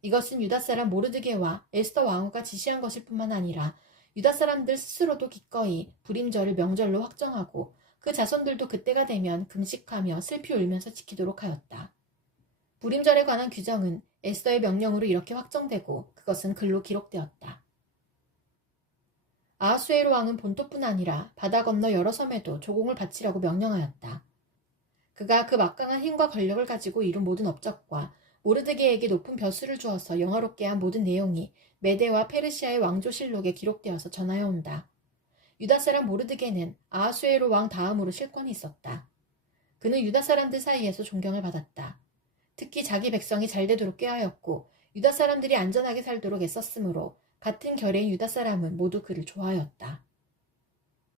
이것은 유다 사람 모르드게와 에스더 왕후가 지시한 것일 뿐만 아니라 유다 사람들 스스로도 기꺼이 불임절을 명절로 확정하고 그 자손들도 그때가 되면 금식하며 슬피 울면서 지키도록 하였다. 불임절에 관한 규정은 에스더의 명령으로 이렇게 확정되고 그것은 글로 기록되었다. 아하수에로 왕은 본토뿐 아니라 바다 건너 여러 섬에도 조공을 바치라고 명령하였다. 그가 그 막강한 힘과 권력을 가지고 이룬 모든 업적과 모르드게에게 높은 벼슬을 주어서 영화롭게 한 모든 내용이 메데와 페르시아의 왕조실록에 기록되어서 전하여 온다. 유다 사람 모르드게는 아하수에로 왕 다음으로 실권이 있었다. 그는 유다 사람들 사이에서 존경을 받았다. 특히 자기 백성이 잘 되도록 꾀하였고 유다 사람들이 안전하게 살도록 애썼으므로 같은 결의인 유다 사람은 모두 그를 좋아하였다.